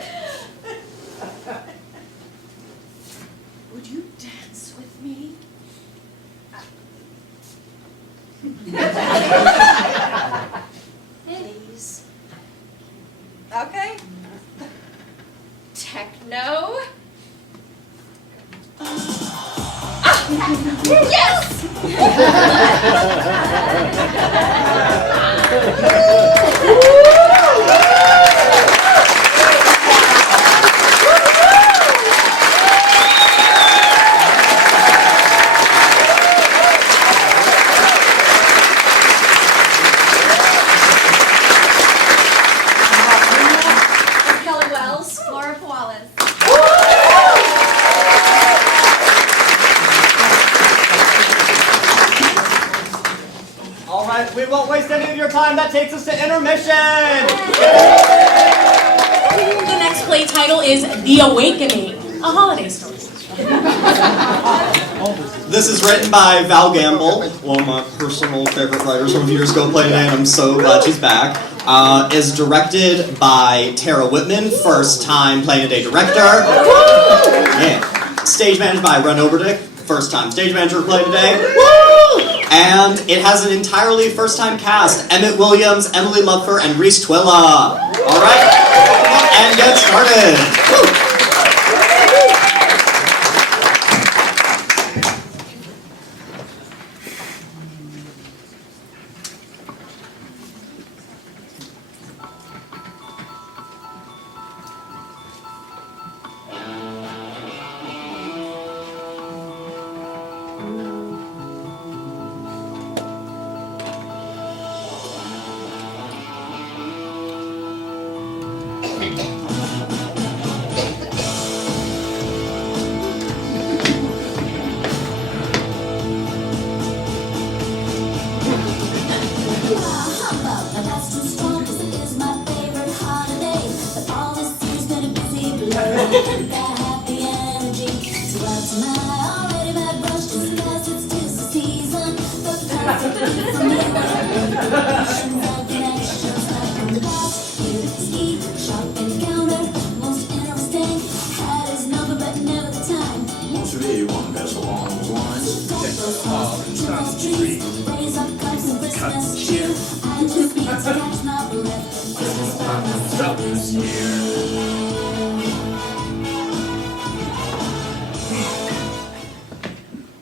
Would you dance with me? Please. Okay. Techno. Yes! Kelly Wells, Laura Wallace. All right, we won't waste any of your time. That takes us to intermission. The next play title is The Awakening, a holiday story. This is written by Val Gamble, one of my personal favorite writers from years ago playing today, and I'm so glad she's back. Is directed by Tara Whitman, first time playing a day director. Yeah. Stage managed by Ren Oberdick, first time stage manager playing today. And it has an entirely first time cast: Emmett Williams, Emily Lupfer, and Reese Twilla. All right, come on and get started. Woo.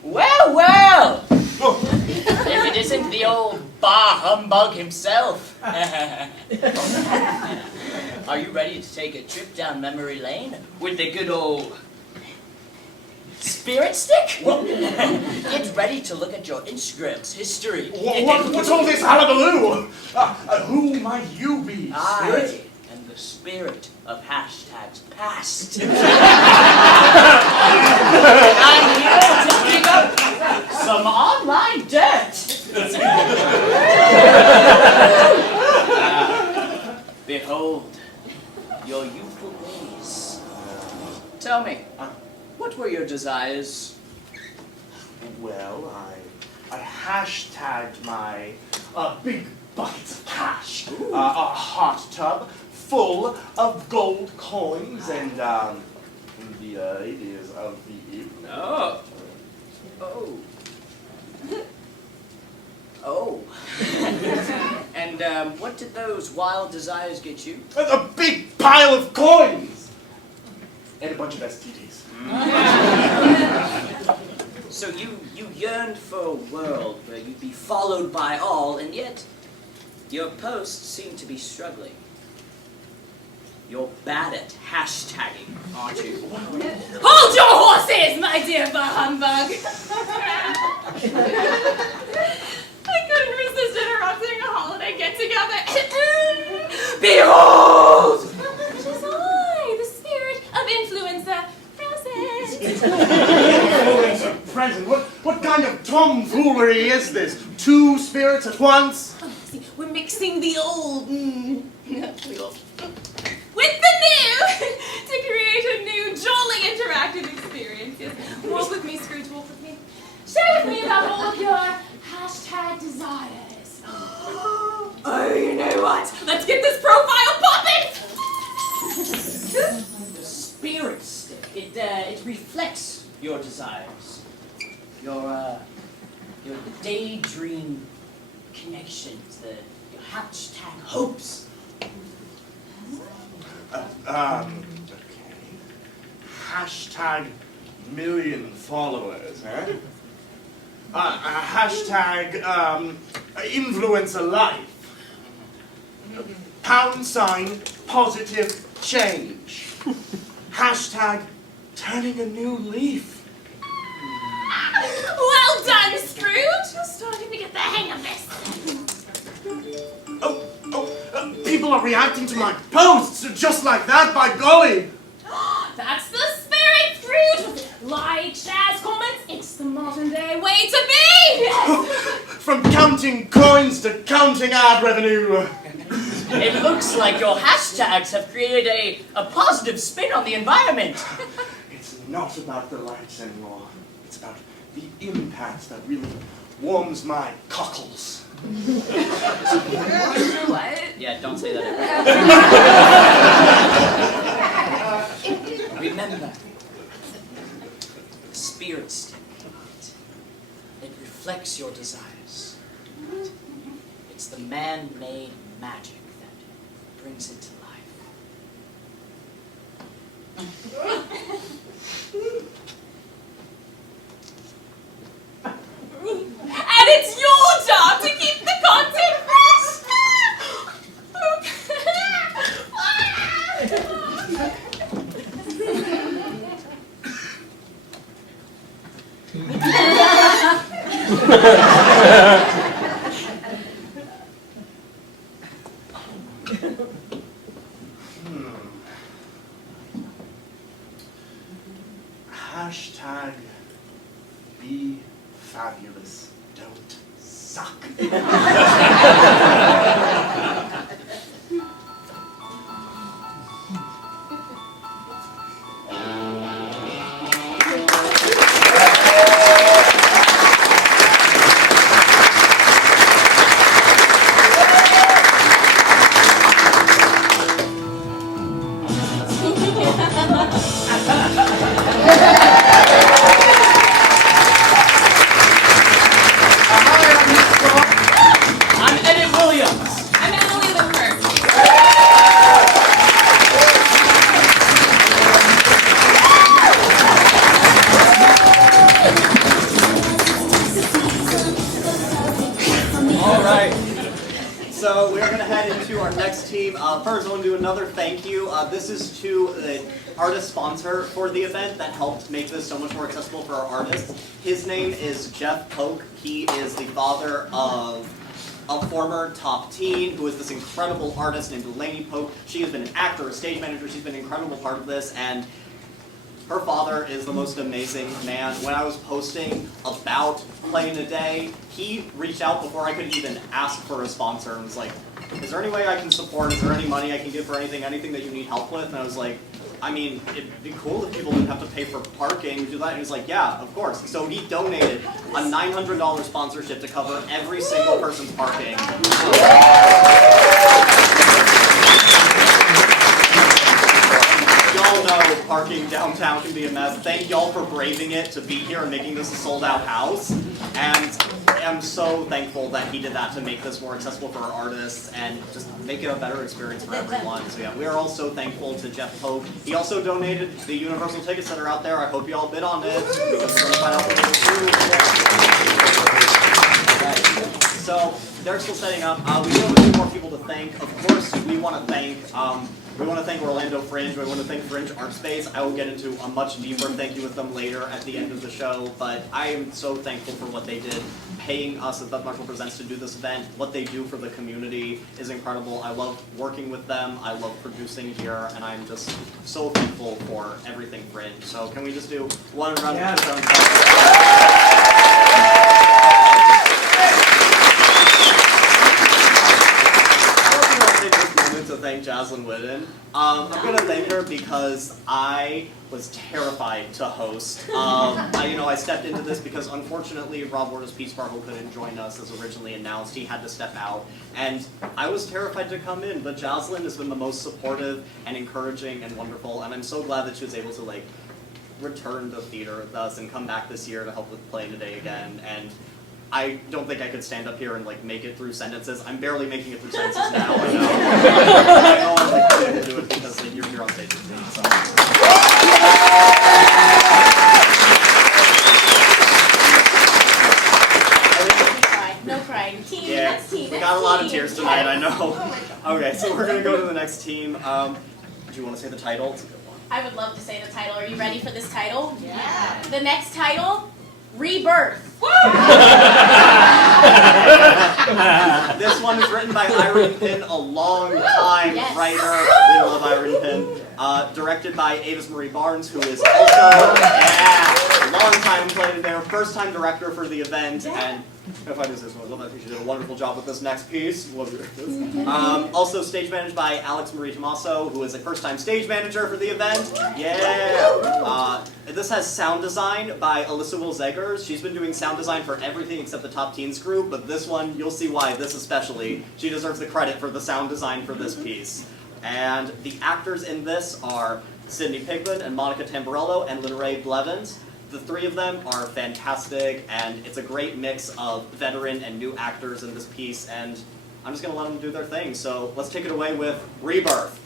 Well, well! If it isn't the old bah humbug himself. Are you ready to take a trip down memory lane with the good old Spirit stick? Get ready to look at your Instagram's history. What's all this hullabaloo? Who might you be, I am the spirit of hashtags past. I'm here to pick up some online debt. Behold your youthful days. Tell me, what were your desires? Well, I hashtagged my big buckets of cash, a hot tub full of gold coins, and the ladies of the evening. Oh. Oh. And what did those wild desires get you? A big pile of coins! And a bunch of STDs. So you yearned for a world where you'd be followed by all, and yet your posts seem to be struggling. You're bad at hashtagging, aren't you? Hold your horses, my dear humbug! I couldn't resist interrupting a holiday get-together. Behold! It is I, the spirit of influencer present. Influencer present? What kind of tomfoolery is this? Two spirits at once? Oh, see, we're mixing the old with the new to create a new, jolly, interactive experience. Yes. Walk with me, Scrooge, walk with me. Share with me about all of your hashtag desires. Oh, you know what? Let's get this profile popping! The spirit stick, it reflects your desires. Your daydream connections, your hashtag hopes. Okay. Hashtag million followers, eh? Hashtag influencer life. # positive change. Hashtag turning a new leaf. Well done, Scrooge! You're starting to get the hang of this. People are reacting to my posts just like that, by golly! That's the spirit, Scrooge! Like, shares, comments, it's the modern day way to be! From counting coins to counting ad revenue. It looks like your hashtags have created a positive spin on the environment. It's not about the lights anymore. It's about the impact that really warms my cockles. What? Yeah, don't say that ever. Remember, the spirit stick, it reflects your desires. It's the man-made magic that brings it to life. And it's your job to keep the content fresh! Hashtag be fabulous. Don't suck. So we're going to head into our next team. First, I want to do another thank you. This is to artist sponsor for the event that helped make this so much more accessible for our artists. His name is Jeff Polk. He is the father of a former top teen who is this incredible artist named Delaney Polk. She has been an actor, a stage manager. She's been an incredible part of this, and her father is the most amazing man. When I was posting about Play in a Day, he reached out before I could even ask for a sponsor and was like, is there any way I can support? Is there any money I can give for anything that you need help with? And I was like, I mean, it'd be cool if people didn't have to pay for parking, do that. And he was like, yeah, of course. So he donated a $900 sponsorship to cover every single person's parking. Y'all know parking downtown can be a mess. Thank y'all for braving it to be here and making this a sold-out house. And I'm so thankful that he did that to make this more accessible for our artists and just make it a better experience for everyone. So yeah, we are all so thankful to Jeff Polk. He also donated the Universal tickets that are out there. I hope you all bid on it because we're going to find out what it is. So they're still setting up. We do have a few more people to thank. Of course, we want to thank Orlando Fringe. We want to thank Fringe Art Space. I will get into a much deeper thank you with them later at the end of the show, but I am so thankful for what they did, paying us at Beth Marshall Presents to do this event. What they do for the community is incredible. I love working with them. I love producing here, and I'm just so thankful for everything Fringe. So can we just do one round of applause? To thank Jaslyn Whitten. I'm going to thank her because I was terrified to host. I stepped into this because unfortunately Rob Warner's Pete Sparkle couldn't join us as originally announced. He had to step out. And I was terrified to come in, but Jaslyn has been the most supportive and encouraging and wonderful, and I'm so glad that she was able to return to theater with us and come back this year to help with Play Today again. And I don't think I could stand up here and make it through sentences. I'm barely making it through sentences now. I know. I know I'm able to do it because you're here on stage with me. So. No crying. Team, Yeah, next team. we got a lot of tears tonight. I know. Okay, so we're gonna go to the next team. Do you want to say the title? It's a good one. I would love to say the title. Are you ready for this title? Yeah. The next title, Rebirth. This one is written by Irene Pinn, a long-time writer. We love Irene Pinn. Directed by Avis Marie Barnes, who is also long-time Play there, first-time director for the event, and if I just this one, I love that she did a wonderful job with this next piece. Also stage managed by Alex Marie Tomaso, who is a first-time stage manager for the event. Yeah. This has sound design by Alyssa Wilzegers. She's been doing sound design for everything except the Top Teens group, but this one, you'll see why, this especially. She deserves the credit for the sound design for this piece. And the actors in this are Sydney Pigman and Monica Tamburello and Lynrae Blevins. The three of them are fantastic, and it's a great mix of veteran and new actors in this piece, and I'm just going to let them do their thing. So let's take it away with Rebirth.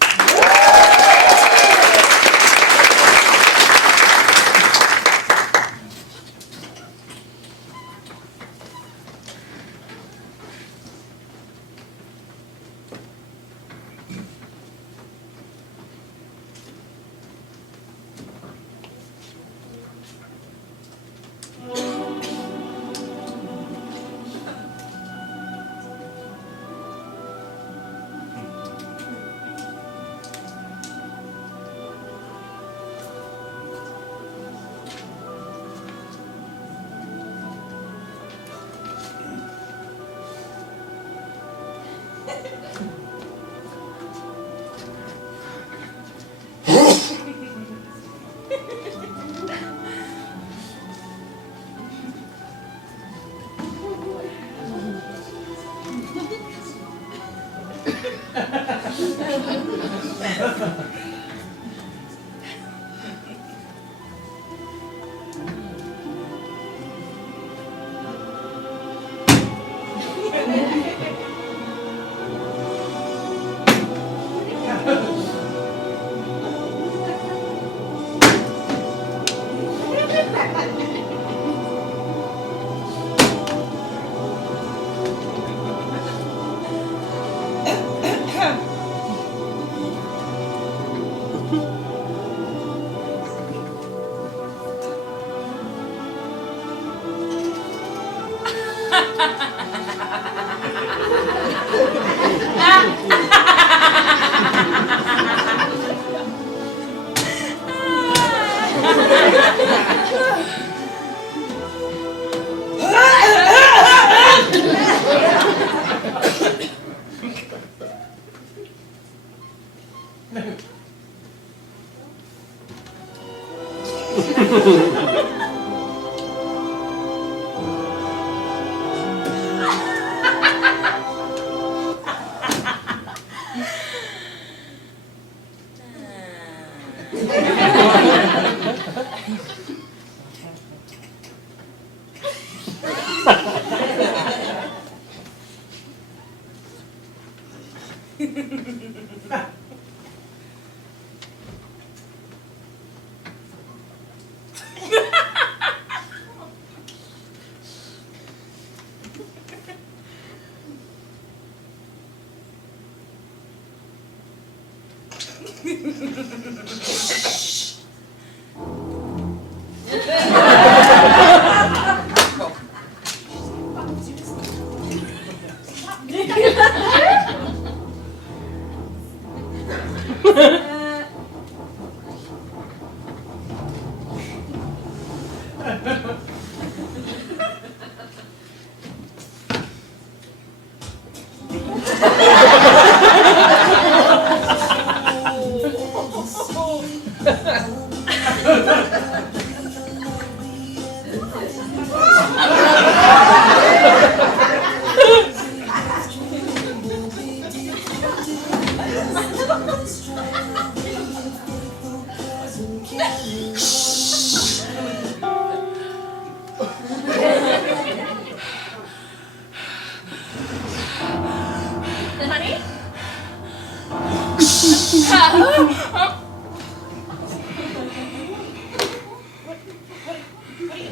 Honey?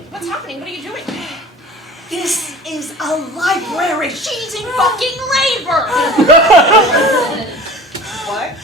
What's happening? What are you doing? This is a library. She's in fucking labor! What?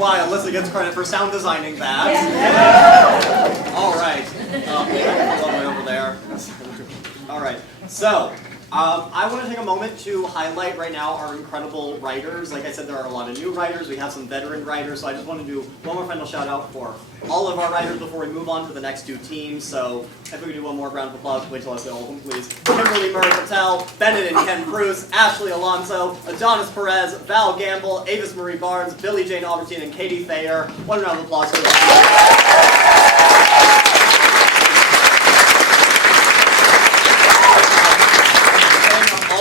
why Alyssa gets credit for sound designing that. All right. All the way over there. All right. So, I want to take a moment to highlight right now our incredible writers. Like I said, there are a lot of new writers. We have some veteran writers. So I just want to do one more final shout out for all of our writers before we move on to the next two teams. So if we could do one more round of applause, wait till I say all of them, please. Kimberly Murray Patel, Bennett and Ken Cruz, Ashley Alonso, Adonis Perez, Val Gamble, Avis Marie Barnes, Billie Jane Albertine, and Katie Thayer. One round of applause for them.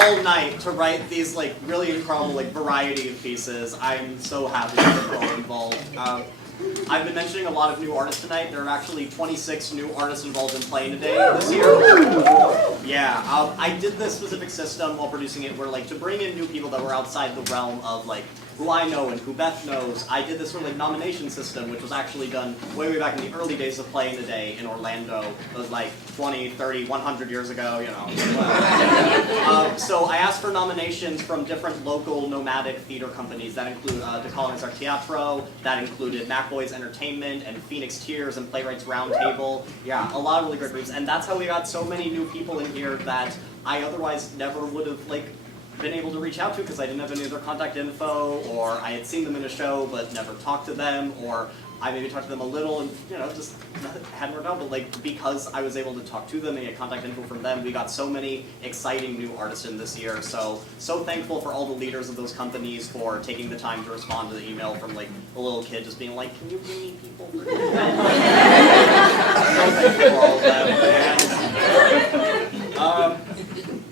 All night to write these like really incredible like variety of pieces. I'm so happy that they're all involved. I've been mentioning a lot of new artists tonight. There are actually 26 new artists involved in Playing Today this year. Yeah, I did this specific system while producing it where like to bring in new people that were outside the realm of like who I know and who Beth knows. I did this sort of like nomination system, which was actually done way back in the early days of Playing Today in Orlando. It was like 20, 30, 100 years ago, you know. So I asked for nominations from different local nomadic theater companies. That include De Collins Art Teatro, that included Mac Boys Entertainment, and Phoenix Tears, and Playwrights Roundtable. Yeah, a lot of really great groups. And that's how we got so many new people in here that I otherwise never would have, like, been able to reach out to because I didn't have any of their contact info, or I had seen them in a show but never talked to them, or I maybe talked to them a little and, you know, just hadn't worked out. But like, because I was able to talk to them and get contact info from them, we got so many exciting new artists in this year. So thankful for all the leaders of those companies for taking the time to respond to the email from like a little kid just being like, can you bring me people? So thankful for all of them. And,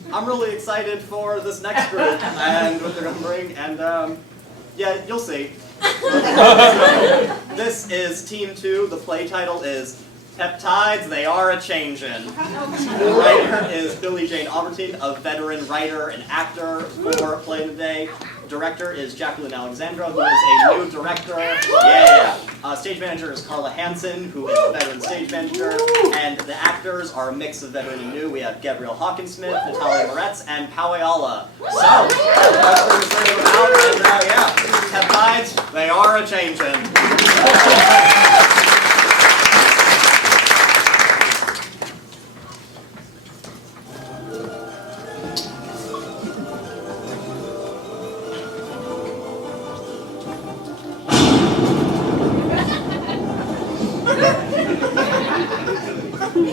I'm really excited for this next group and what they're going to bring, and yeah, you'll see. This is Team 2. The play title is Peptides, They Are A-Changin'. The writer is Billie Jane Albertine, a veteran writer and actor for Play Today. Director is Jacqueline Alexandra, who is a new director. Yeah. Stage manager is Carla Hansen, who is a veteran stage manager. And the actors are a mix of veteran and new. We have Gabrielle Hawkinsmith, Natalia Moretz, and Pau Ayala. So, let's bring the three of them out. And yeah, Peptides, they are a-changin'.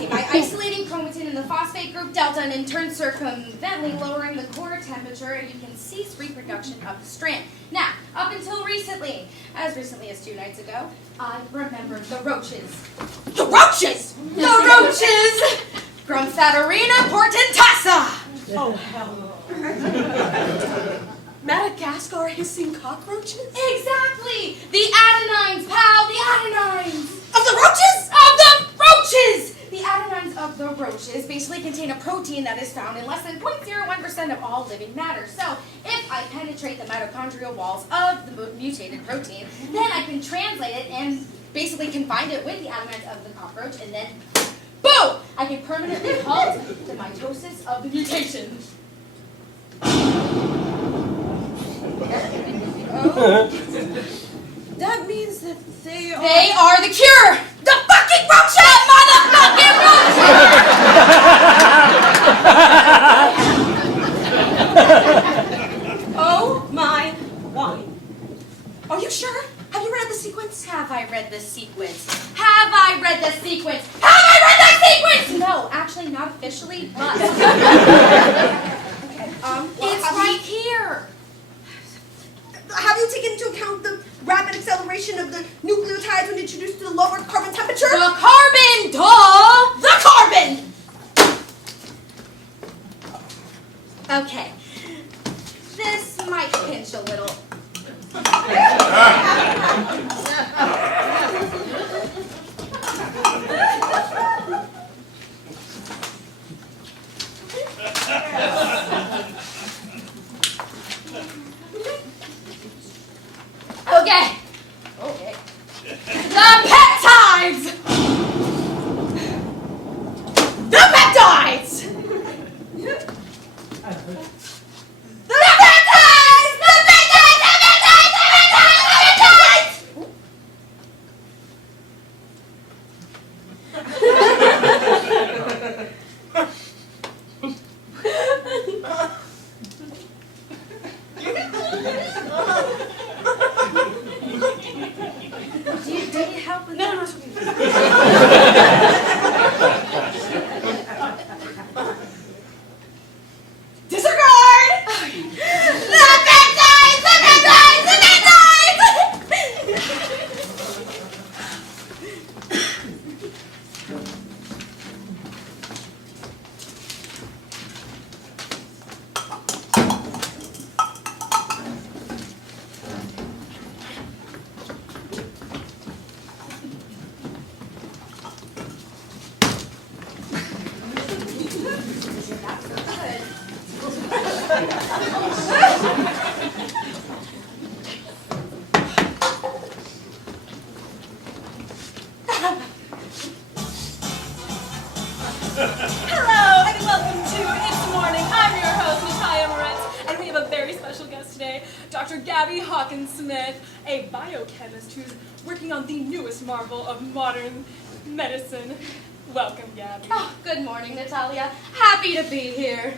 By isolating chromatin in the phosphate group delta and in turn circumvently lowering the core temperature, you can cease reproduction of the strand. Now, up until recently, as recently as 2 nights ago, I remembered the roaches. The roaches! The roaches! Grumphatarina portentassa! Oh, hell. Madagascar hissing cockroaches? Exactly! The adenines, pal! The adenines! Of the roaches? Of the roaches! The adenines of the roaches basically contain a protein that is found in less than 0.01% of all living matter. So, if I penetrate the mitochondrial walls of the mutated protein, then I can translate it and basically combine it with the adenines of the cockroach, and then, boom! I can permanently halt the mitosis of the mutation. Oh. That means that they are... They are the cure! The fucking roaches! The motherfucking roaches! Oh my wine. Are you sure? Have you read the sequence? Have I read the sequence? Have I read the sequence? Have I read the sequence? No, actually not officially, but... it's right here. Have you taken into account the rapid acceleration of the nucleotides when introduced to the lower carbon temperature? The carbon, duh! The carbon! Okay. This might pinch a little. Okay. The peptides! The peptides! Do you need help with that? Disregard! The big dice! The big dice! The big dice! Hello and welcome to It's Morning. I'm your host, Natalia Moretz, and we have a very special guest today, Dr. Gabby Hawkins-Smith, a biochemist who's working on the newest marvel of modern medicine. Welcome, Gabby. Oh, good morning, Natalia. Happy to be here.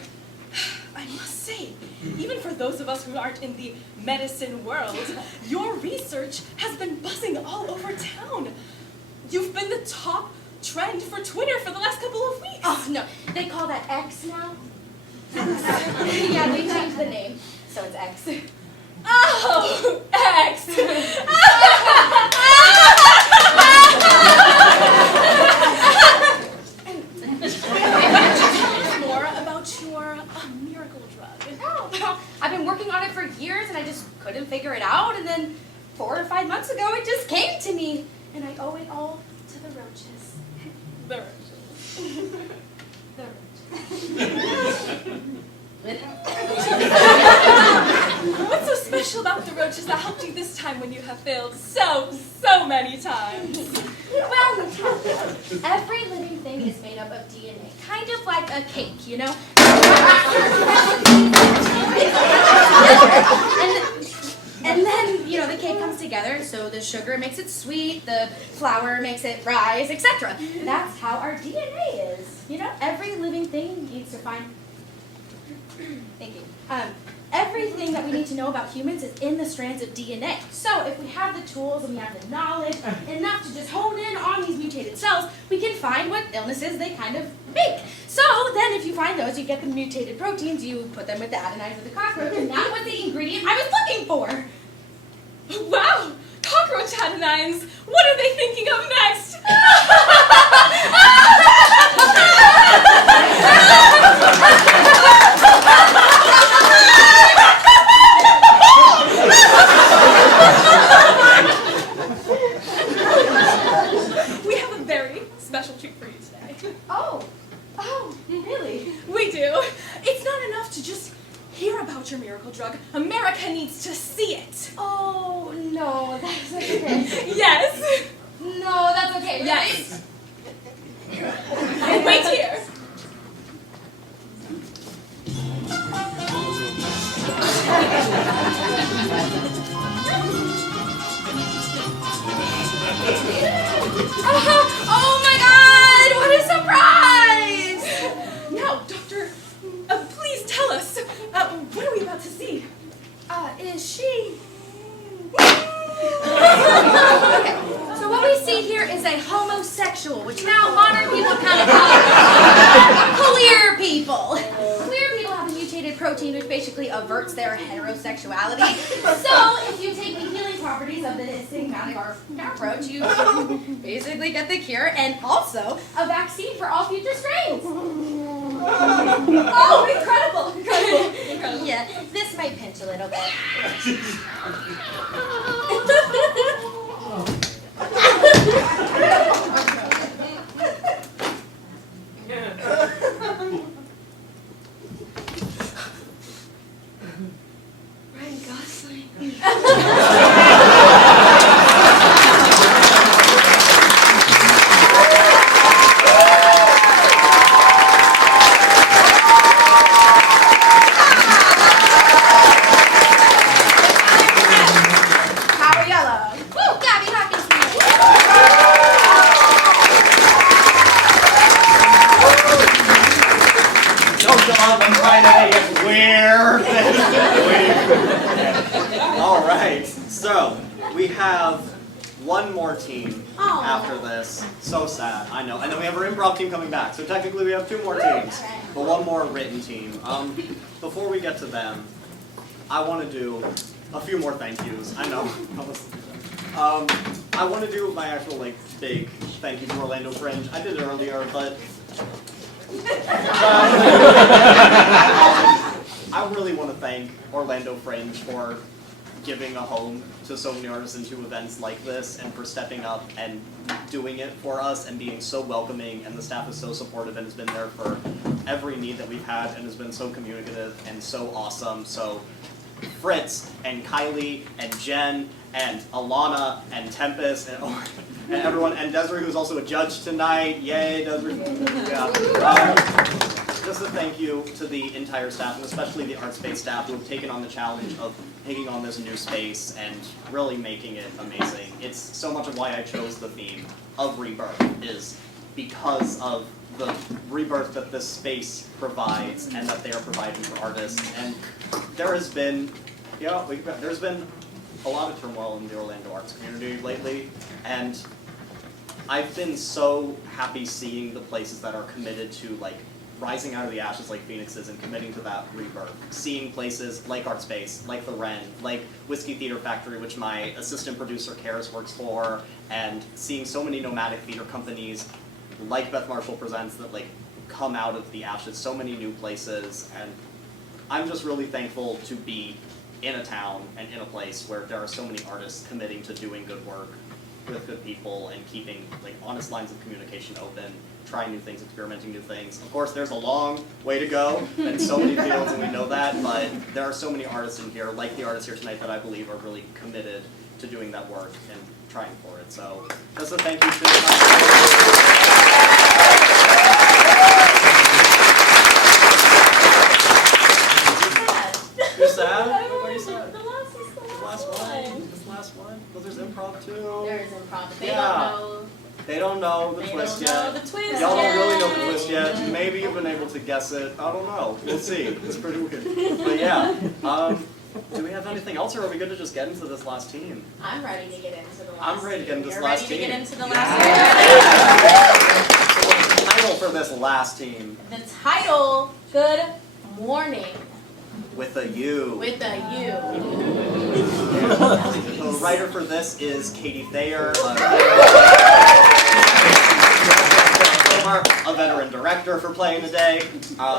I must say, even for those of us who aren't in the medicine world, your research has been buzzing all over town. You've been the top trend for Twitter for the last couple of weeks. Oh, no. They call that X now? Yeah, they changed the name, so it's X. Oh, X! More about your miracle drug. Oh, well, I've been working on it for years, and I just couldn't figure it out, and then 4 or 5 months ago, it just came to me, and I owe it all to the roaches. The roaches. The What's so special about the roaches that helped you this time when you have failed so many times? Well, Natalia, every living thing is made up of DNA, kind of like a cake, you know? And then, you know, the cake comes together, so the sugar makes it sweet, the flour makes it rise, etc. That's how our DNA is. You know, every living thing needs to find... Thank you. Everything that we need to know about humans is in the strands of DNA. So if we have the tools and we have the knowledge enough to just hone in on these mutated cells, we can find what illnesses they kind of make. So then if you find those, you get the mutated proteins, you put them with the adenines of the cockroach, and that was the ingredient I was looking for. Wow! Cockroach adenines! What are they thinking of next? We have a very special treat for you today. Oh, really? We do. It's not enough to just hear about your miracle drug. America needs to see it. Oh, no, that's okay. Yes. No, that's okay. Yes. Wait here. Oh my God! What a surprise! Now, Doctor, please tell us, what are we about to see? Is she... Okay, so what we see here is a homosexual, which now modern people kind of call queer people. Queer people have a mutated protein which basically averts their heterosexuality. So if you take the healing properties of the symbiotic cockroach, you basically get the cure and also a vaccine for all future strains. Oh, incredible! Incredible! Incredible. Yeah, this might pinch a little bit. Ryan Gosling. Power yellow. Woo, Gabby Hawkins. No, John, I'm trying to make it weird. All right, so we have one more team Aw. after this. So sad, I know. And then we have our improv team coming back. So technically we have 2 more teams, but one more written team. Before we get to them, I want to do a few more thank yous. I know. I want to do my actual big thank you to Orlando Fringe. I did it earlier, but I really want to thank Orlando Fringe for giving a home to so many artists and to events like this, and for stepping up and doing it for us and being so welcoming, and the staff is so supportive and has been there for every need that we've had and has been so communicative and so awesome. So Fritz and Kylie and Jen and Alana and Tempest and everyone, and Desiree, who's also a judge tonight. Yay, Desiree. Yeah. Just a thank you to the entire staff, and especially the art space staff, who have taken on the challenge of taking on this new space and really making it amazing. It's so much of why I chose the theme of Rebirth, is because of the rebirth that this space provides and that they are providing for artists. And there has been, there's been a lot of turmoil in the Orlando arts community lately, and I've been so happy seeing the places that are committed to rising out of the ashes like Phoenix is and committing to that rebirth. Seeing places like Art Space, like The Wren, like Whiskey Theater Factory, which my assistant producer Karis works for, and seeing so many nomadic theater companies like Beth Marshall Presents that come out of the ashes, so many new places, and I'm just really thankful to be in a town and in a place where there are so many artists committing to doing good work with good people and keeping honest lines of communication open, trying new things, experimenting new things. Of course, there's a long way to go in so many fields, and we know that, but there are so many artists in here, like the artists here tonight, that I believe are really committed to doing that work and trying for it. So just a thank you to You're sad? What are you sad? The last is the last one. This last one? Well, there's improv too. There's improv. They Yeah. don't know. They don't know the twist yet. Know the twist Y'all yet. don't really know the twist yet. Maybe you've been able to guess it. I don't know. We'll see. It's pretty weird. But yeah. Do we have anything else, or are we good to just get into this last team? I'm ready to get into the last I'm ready to get into this You're last ready team. to get into the last So what's the title for this last team? The title, Good Morning. With a U. With a U. The writer for this is Katie Thayer, a veteran director for playing today.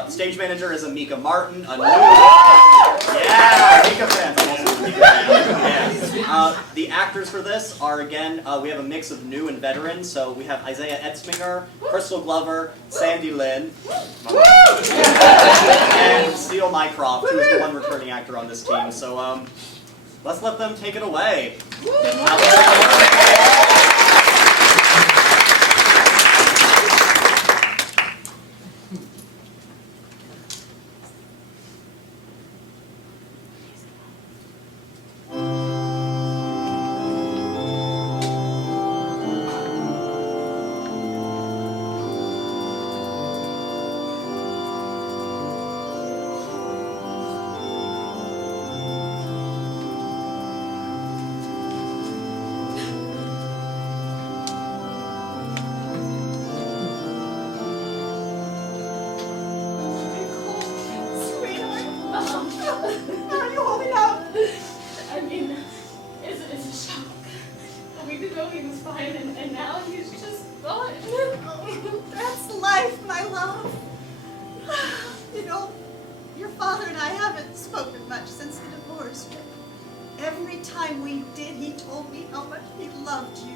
Stage manager is Amika Martin, a new... Yeah, Amika fans. I'm also a Amika fan. Yeah. The actors for this are, again, we have a mix of new and veterans. So we have Isaiah Etzminger, Crystal Glover, Sandy Lynn, and Steele Mycroft, who is the one returning actor on this team. So let's let them take it away. How are you holding up? I mean, it's a shock. A week ago he was fine, and now he's just gone. That's life, my love. You know, your father and I haven't spoken much since the divorce, but every time we did, he told me how much he loved you.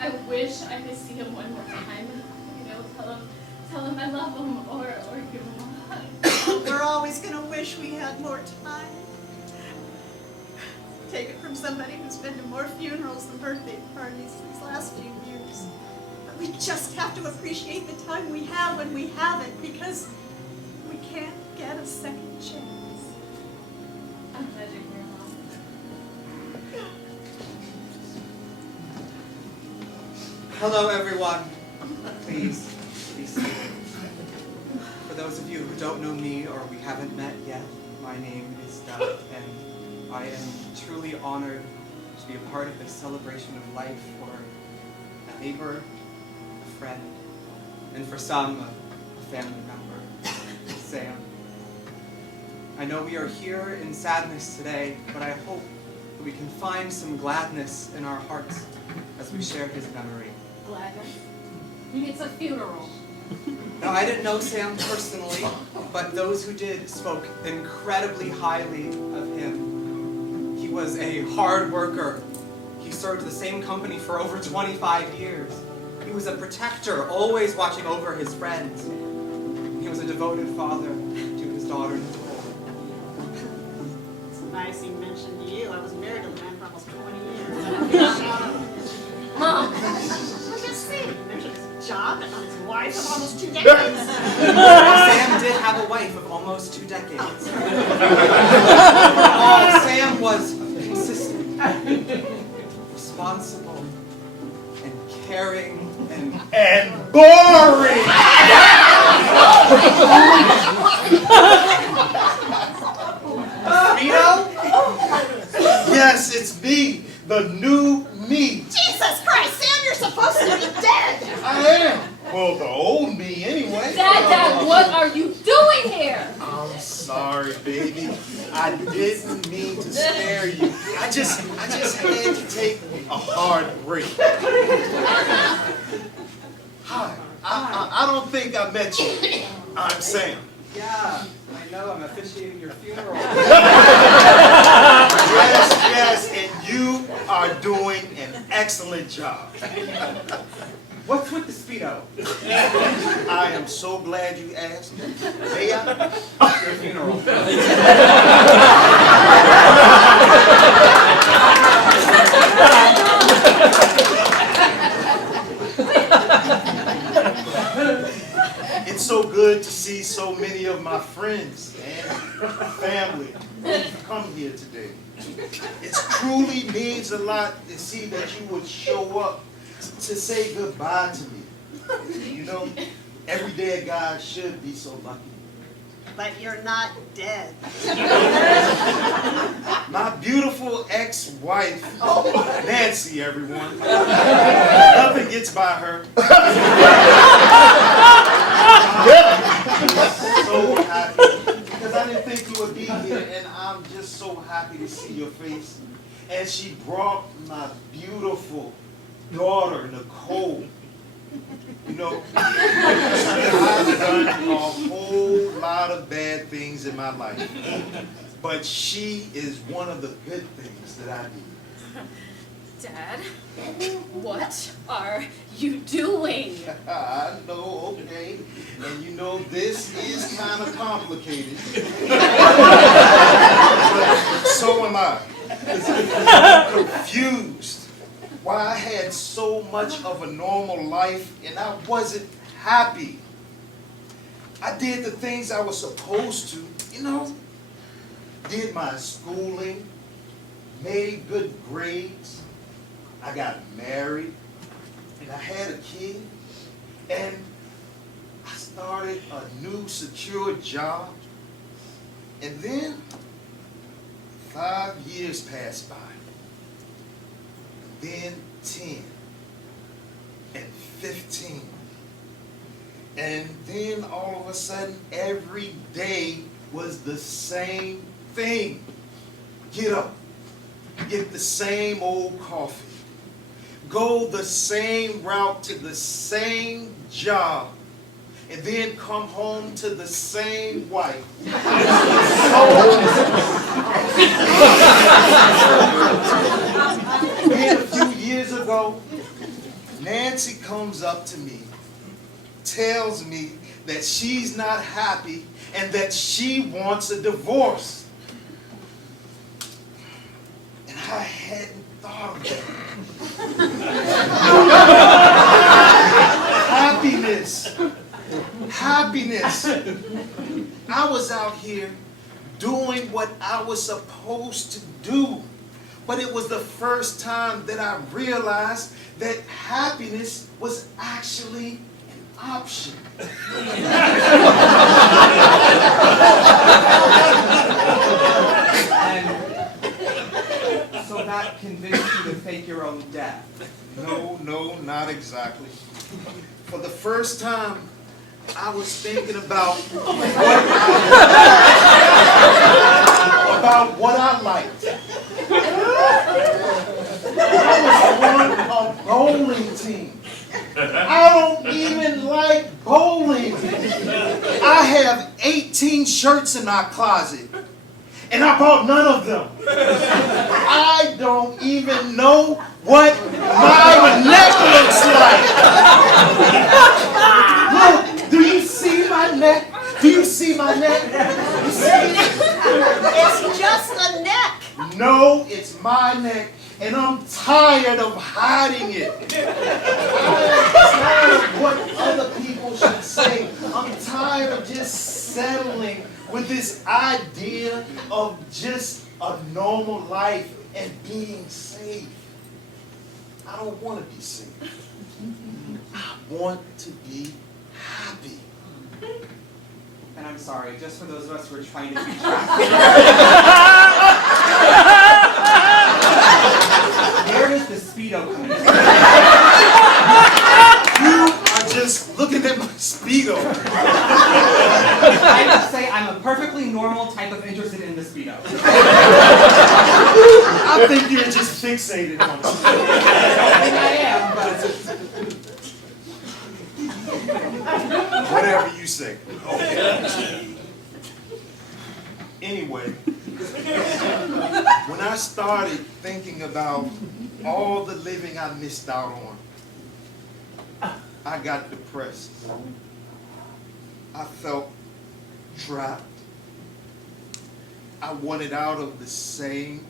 I wish I could see him one more time. You know, tell him I love him, or give him a hug. We're always going to wish we had more time. Take it from somebody who's been to more funerals than birthday parties these last few years. But we just have to appreciate the time we have when we have it, because we can't get a second chance. I'm judging your mom. Hello, everyone. Please, be seated. For those of you who don't know me or we haven't met yet, my name is Doug, and I am truly honored to be a part of this celebration of life for a neighbor, a friend, and for some, a family member, Sam. I know we are here in sadness today, but I hope that we can find some gladness in our hearts as we share his memory. Gladness. It's a funeral. Now, I didn't know Sam personally, but those who did spoke incredibly highly of him. He was a hard worker. He served the same company for over 25 years. He was a protector, always watching over his friends. He was a devoted father to his daughter, Nicole. It's nice you mentioned you. I was married to the man for almost 20 years. Mom. Look at Steve. There's his job and his wife of almost 2 decades. Sam did have a wife of almost 2 decades. Overall, Sam was consistent, responsible, and caring, and boring! Vito? Yes, it's me, the new me. Jesus Christ, Sam, you're supposed to be dead! I am. Well, the old me anyway. Dad, what are you doing here? I'm sorry, baby. I didn't mean to scare you. I just had to take a hard break. Hi, I don't think I met you. I'm Sam. Yeah, I know, I'm officiating your funeral. Yes, and you are doing an excellent job. What's with the Speedo? I am so glad you asked. May I? Your funeral. It's so good to see so many of my friends and family come here today. It truly means a lot to see that you would show up to say goodbye to me. You know, every dead guy should be so lucky. But you're not dead. My beautiful ex-wife, Nancy, everyone. Nothing gets by her. So happy because I didn't think you would be here, and I'm just so happy to see your face. And she brought my beautiful daughter, Nicole. You know, I've done a whole lot of bad things in my life, but she is one of the good things that I do. Dad, what are you doing? I know, okay. And you know, this is kind of complicated. But so am I. I'm confused why I had so much of a normal life and I wasn't happy. I did the things I was supposed to, you know. Did my schooling, made good grades. I got married, and I had a kid, and I started a new secure job, and then 5 years passed by, then 10, and 15, and then all of a sudden, every day was the same thing. Get up, get the same old coffee. Go the same route to the same job, and then come home to the same wife. Then a few years ago, Nancy comes up to me, tells me that she's not happy and that she wants a divorce. And I hadn't thought of that. Happiness. I was out here doing what I was supposed to do. But it was the first time that I realized that happiness was actually an option. that convinced you to fake your own death? No, not exactly. For the first time, I was thinking about what I liked. I was on a bowling team. I don't even like bowling. I have 18 shirts in my closet, and I bought none of them. I don't even know what my neck looks like. Look, do you see my neck? Do you see my neck? You see it? It's just a neck. No, it's my neck, and I'm tired of hiding it. I'm tired of what other people should say. I'm tired of just settling with this idea of just a normal life and being safe. I don't want to be safe. I want to be happy. And I'm sorry, just for those of us who are trying to keep track. Where is the Speedo coming from? You are just looking at my Speedo. I would say I'm a perfectly normal type of interested in the Speedo. I think you're just fixated on it. I think I am, but... Whatever you say. Okay. Anyway, when I started thinking about all the living I missed out on, I got depressed. I felt trapped. I wanted out of the same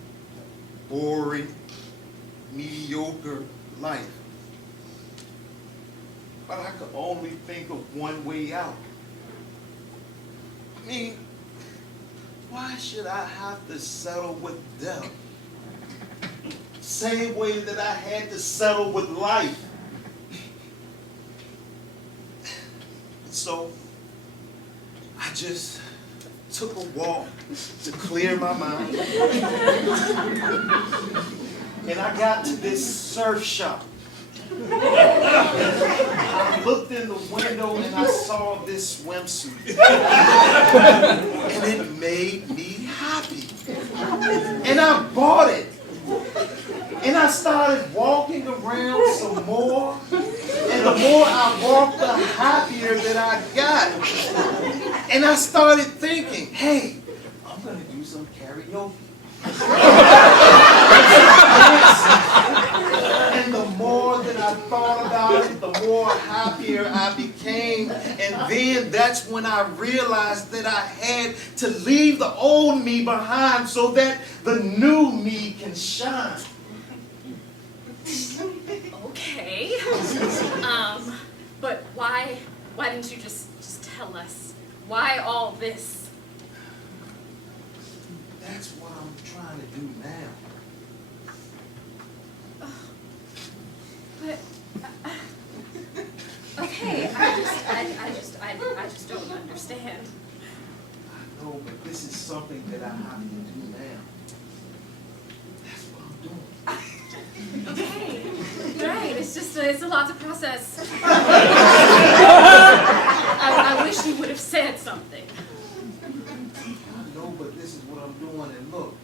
boring, mediocre life. But I could only think of one way out. I mean, why should I have to settle with death? Same way that I had to settle with life. So, I just took a walk to clear my mind. And I got to this surf shop. I looked in the window and I saw this swimsuit. And it made me happy. And I bought it. And I started walking around some more. And the more I walked, the happier that I got. And I started thinking, hey, I'm going to do some karaoke. And the more that I thought about it, the more happier I became. And then that's when I realized that I had to leave the old me behind so that the new me can shine. Okay. But why didn't you just tell us? Why all this? That's what I'm trying to do now. But okay, I just don't understand. I know, but this is something that I have to do now. That's what I'm doing. Okay, right. It's a lot to process. I wish you would have said something. I know, but this is what I'm doing. And look.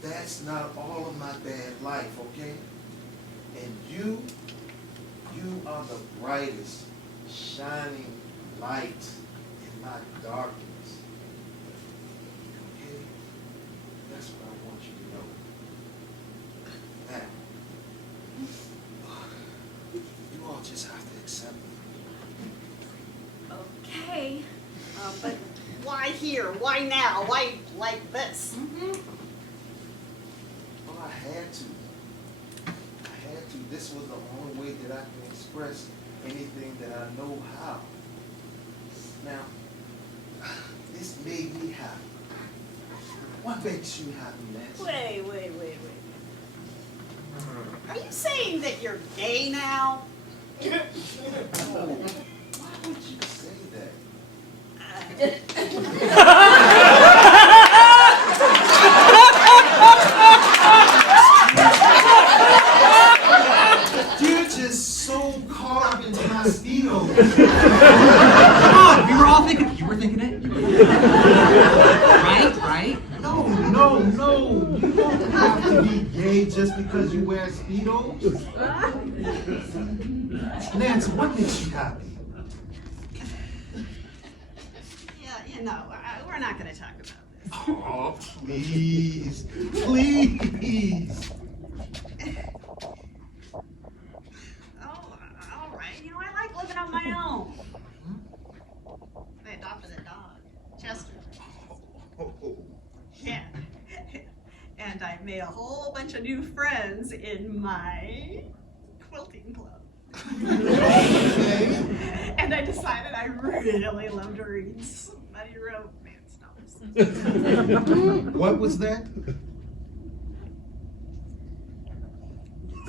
That's not all of my bad life, okay? And you are the brightest, shining light in my darkness. Okay? That's what I want you to know. Now, you all just have to accept it. Okay. But why here? Why now? Why like this? Well, I had to. This was the only way that I can express anything that I know how. Now, this made me happy. What makes you happy, Nancy? Wait. Are you saying that you're gay now? Oh, why would you say that? Right? No. You don't have to be gay just because you wear Speedos. Nancy, what makes you happy? Yeah, we're not going to talk about this. Oh, please. Oh, all right. I like living on my own. I adopted a dog, Chester. Yeah. And I made a whole bunch of new friends in my quilting club. And I decided I really love to read smutty romance novels. What was that?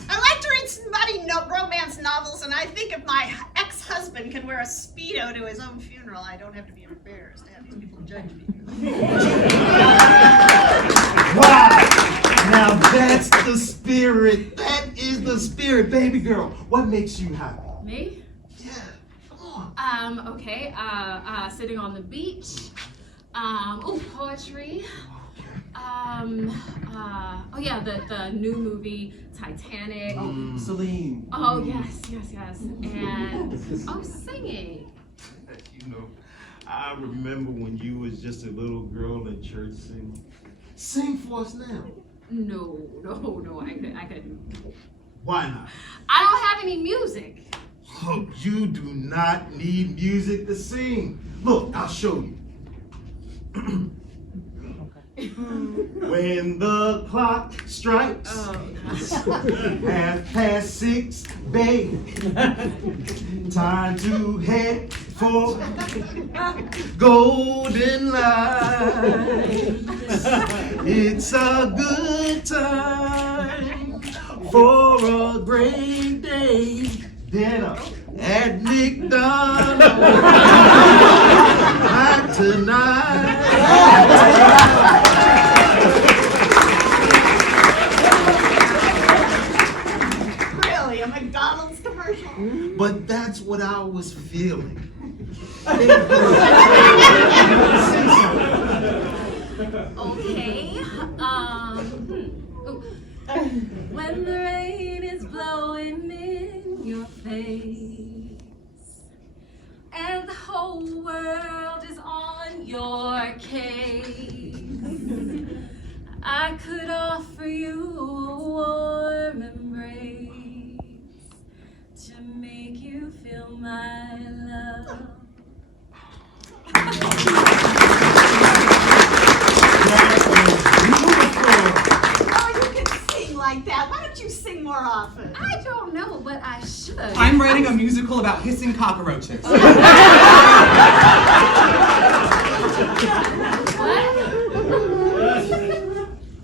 I like to read smutty romance novels, and I think if my ex-husband can wear a Speedo to his own funeral, I don't have to be embarrassed to have these people judge me. Wow! Now that's the spirit. That is the spirit, baby girl. What makes you happy? Me? Yeah, come on. Okay, sitting on the beach. Poetry. The new movie Titanic. Celine. Oh, yes. And, singing. I remember when you was just a little girl in church singing. Sing for us now. No, I couldn't. Why not? I don't have any music. Oh, you do not need music to sing. Look, I'll show you. When the clock strikes 6:30, babe, time to head for golden lights. It's a good time for a great day. Dinner at McDonald's tonight. Really, a McDonald's commercial? But that's what I was feeling. Okay. When the rain is blowing in your face and the whole world is on your case, I could offer you a warm embrace to make you feel my love. Like that. Why don't you sing more often? I don't know, but I should. I'm writing a musical about hissing cockroaches.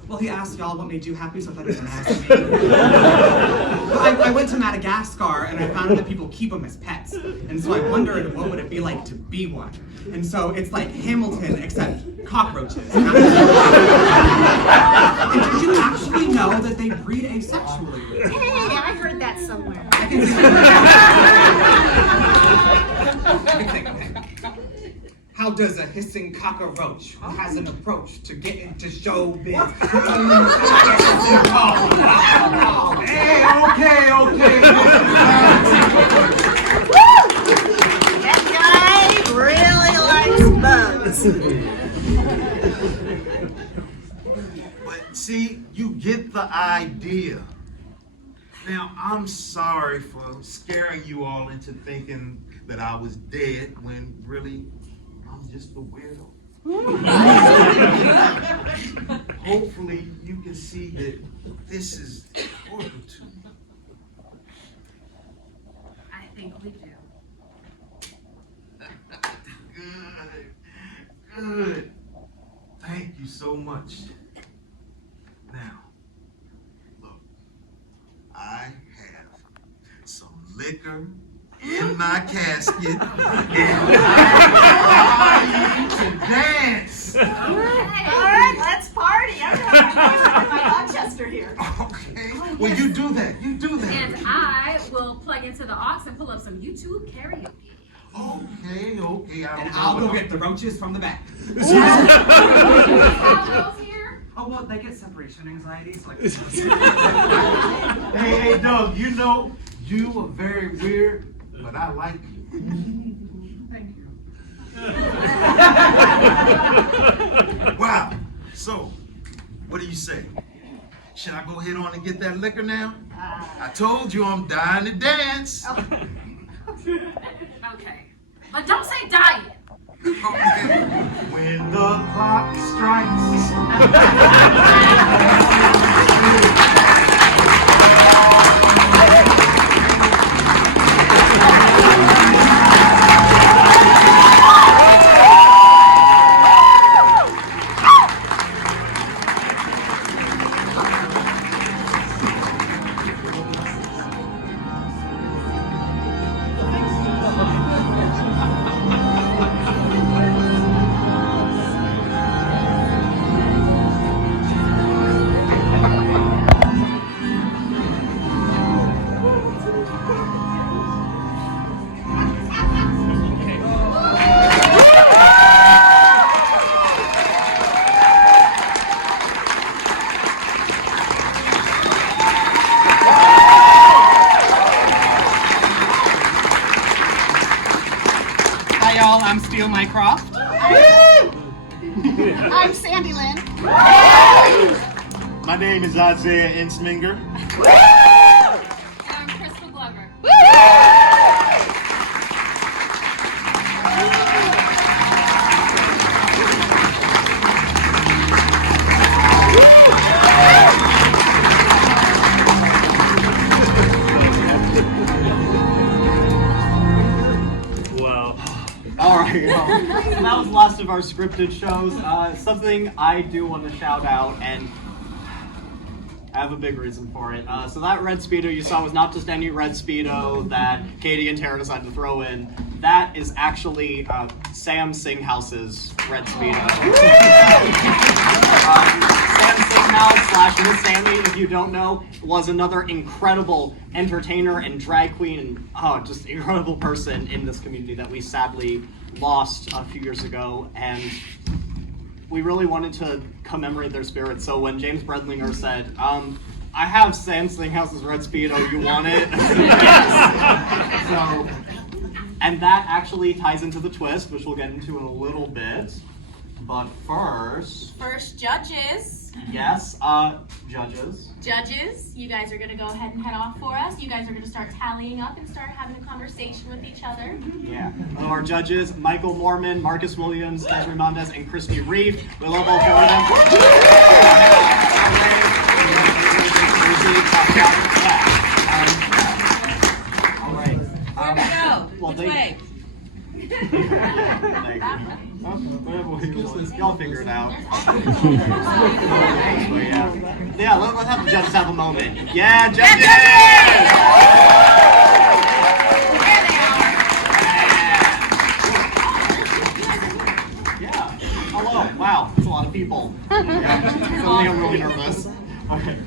Well, he asked y'all what made you happy, so I thought he was gonna ask me. Well, I went to Madagascar and I found out that people keep them as pets. And so I wondered what would it be like to be one. And so it's like Hamilton, except cockroaches. And did you actually know that they breed asexually? Hey, I heard that somewhere. How does a hissing cockroach who has an approach to get into showbiz? Hey, okay. That guy really likes bugs. But see, you get the idea. Now, I'm sorry for scaring you all into thinking that I was dead when really I'm just a weirdo. Hopefully you can see that this is important to me. I think we do. Good. Thank you so much. Now, look, I have some liquor in my casket, and I want you to dance. All right, let's party. I'm gonna have my Rochester here. Okay. Well, you do that. And I will plug into the aux and pull up some YouTube karaoke. Okay, And I'll go get the roaches from the back. Oh, well, they get separation anxiety, so like... Hey, Doug, you know, you are very weird, but I like you. Thank you. Wow. So, what do you say? Should I go ahead on and get that liquor now? I told you I'm dying to dance. Okay. But don't say die yet. Okay. When the clock strikes. Hi, y'all. I'm Steele Mycroft. I'm Sandy Lynn. My name is Isaiah Insminger. And I'm Crystal Glover. Wow. All right. Well, so that was the last of our scripted shows. Something I do want to shout out, and I have a big reason for it. So that red Speedo you saw was not just any red Speedo that Katie and Tara decided to throw in. That is actually Sam Singhouse's red Speedo. Sam Singhouse / Miss Sammy, if you don't know, was another incredible entertainer and drag queen and just incredible person in this community that we sadly lost a few years ago. And we really wanted to commemorate their spirit. So when James Bredlinger said, I have Sam Singhouse's red Speedo, you want it? Yes. So, and that actually ties into the twist, which we'll get into in a little bit. But first, Judges. yes, judges. Judges, you guys are going to go ahead and head off for us. You guys are going to start tallying up and start having a conversation with each other. Yeah. Our judges, Michael Mormon, Marcus Williams, Desiree Mondes, and Christy Reeve. We love all four of them. All right. Where we go? Well, Which way? Y'all figure it out. Yeah, let's have the judges have a moment. Yeah, judges! Yeah. Hello. Wow, that's a lot of people. Yeah. Suddenly I'm really nervous. Okay.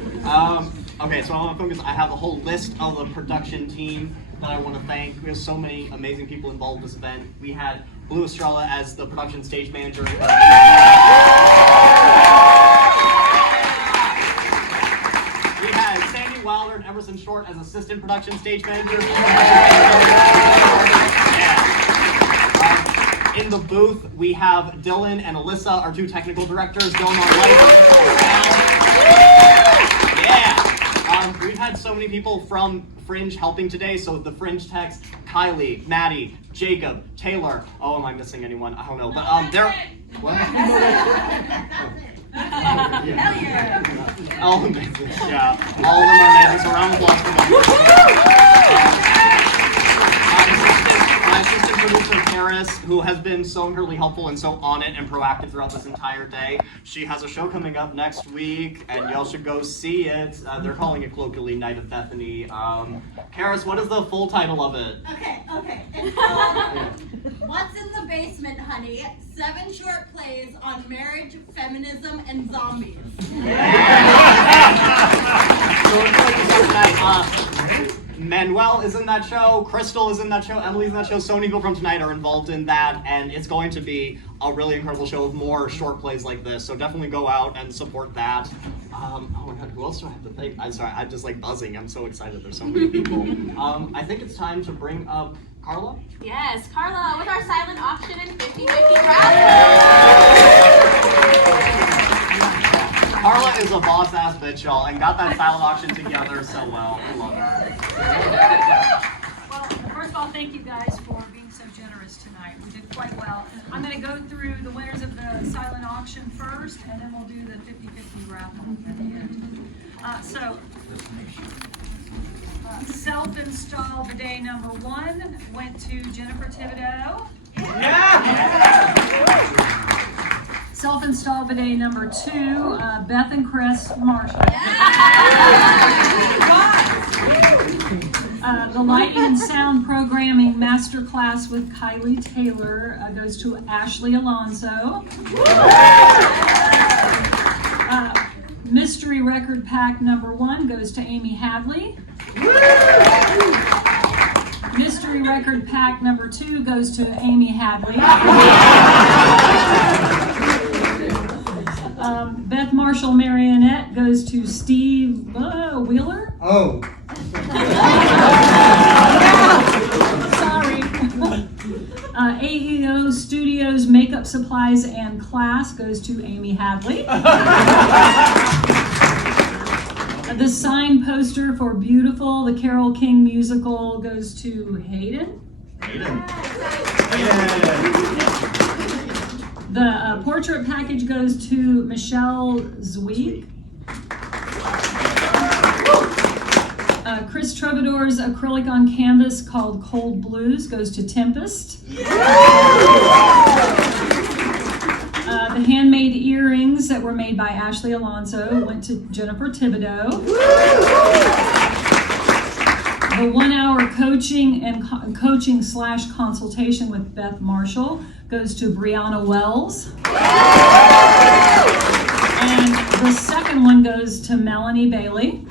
Okay, so I want to focus. I have a whole list of the production team that I want to thank. We have so many amazing people involved in this event. We had Blue Estrella as the production stage manager. We had Sandy Wilder and Emerson Short as assistant production stage managers. In the booth, we have Dylan and Alyssa, our two technical directors. Dylan on light. Yeah. We've had so many people from Fringe helping today. So the Fringe techs, Kylie, Maddie, Jacob, Taylor. Oh, am I missing anyone? I don't know. But they're what? Yeah. Oh, amazing. Yeah. All of them are amazing. So round of applause for them. My assistant producer, Karis, who has been so incredibly helpful and so on it and proactive throughout this entire day. She has a show coming up next week, and y'all should go see it. They're calling it colloquially Night of Bethany. Karis, what is the full title of it? Okay. It's called What's in the Basement, Honey? 7 short plays on marriage, feminism, and zombies. So we're going to start tonight. Men Manuel is in that show, Crystal is in that show, Emily's in that show, so many people from tonight are involved in that, and it's going to be a really incredible show with more short plays like this, so definitely go out and support that. Oh my god, who else do I have to thank? I'm sorry, I'm just like buzzing, I'm so excited, there's so many people. I think it's time to bring up Carla? Yes, Carla with our silent auction and 50-50 raffle. Carla is a boss-ass bitch, y'all, and got that silent auction together so well. I love her. Well, first of all, thank you guys for being so generous tonight. We did quite well. I'm going to go through the winners of the silent auction first, and then we'll do the 50-50 raffle at the end. Self-install bidet number 1 went to Jennifer Thibodeau. Self-install bidet number 2, Beth and Chris Marshall. The lighting and sound programming masterclass with Kylie Taylor goes to Ashley Alonso. Mystery record pack number 1 goes to Amy Hadley. Mystery record pack number 2 goes to Amy Hadley. Beth Marshall Marionette goes to Steve Wheeler. Oh. Sorry. AEO Studios Makeup Supplies and Class goes to Amy Hadley. The signed poster for Beautiful, the Carole King musical, goes to Hayden. The portrait package goes to Michelle Zweig. Chris Troubadour's acrylic on canvas called Cold Blues goes to Tempest. The handmade earrings that were made by Ashley Alonso went to Jennifer Thibodeau. The 1-hour coaching and coaching/consultation with Beth Marshall goes to Brianna Wells. And the second one goes to Melanie Bailey.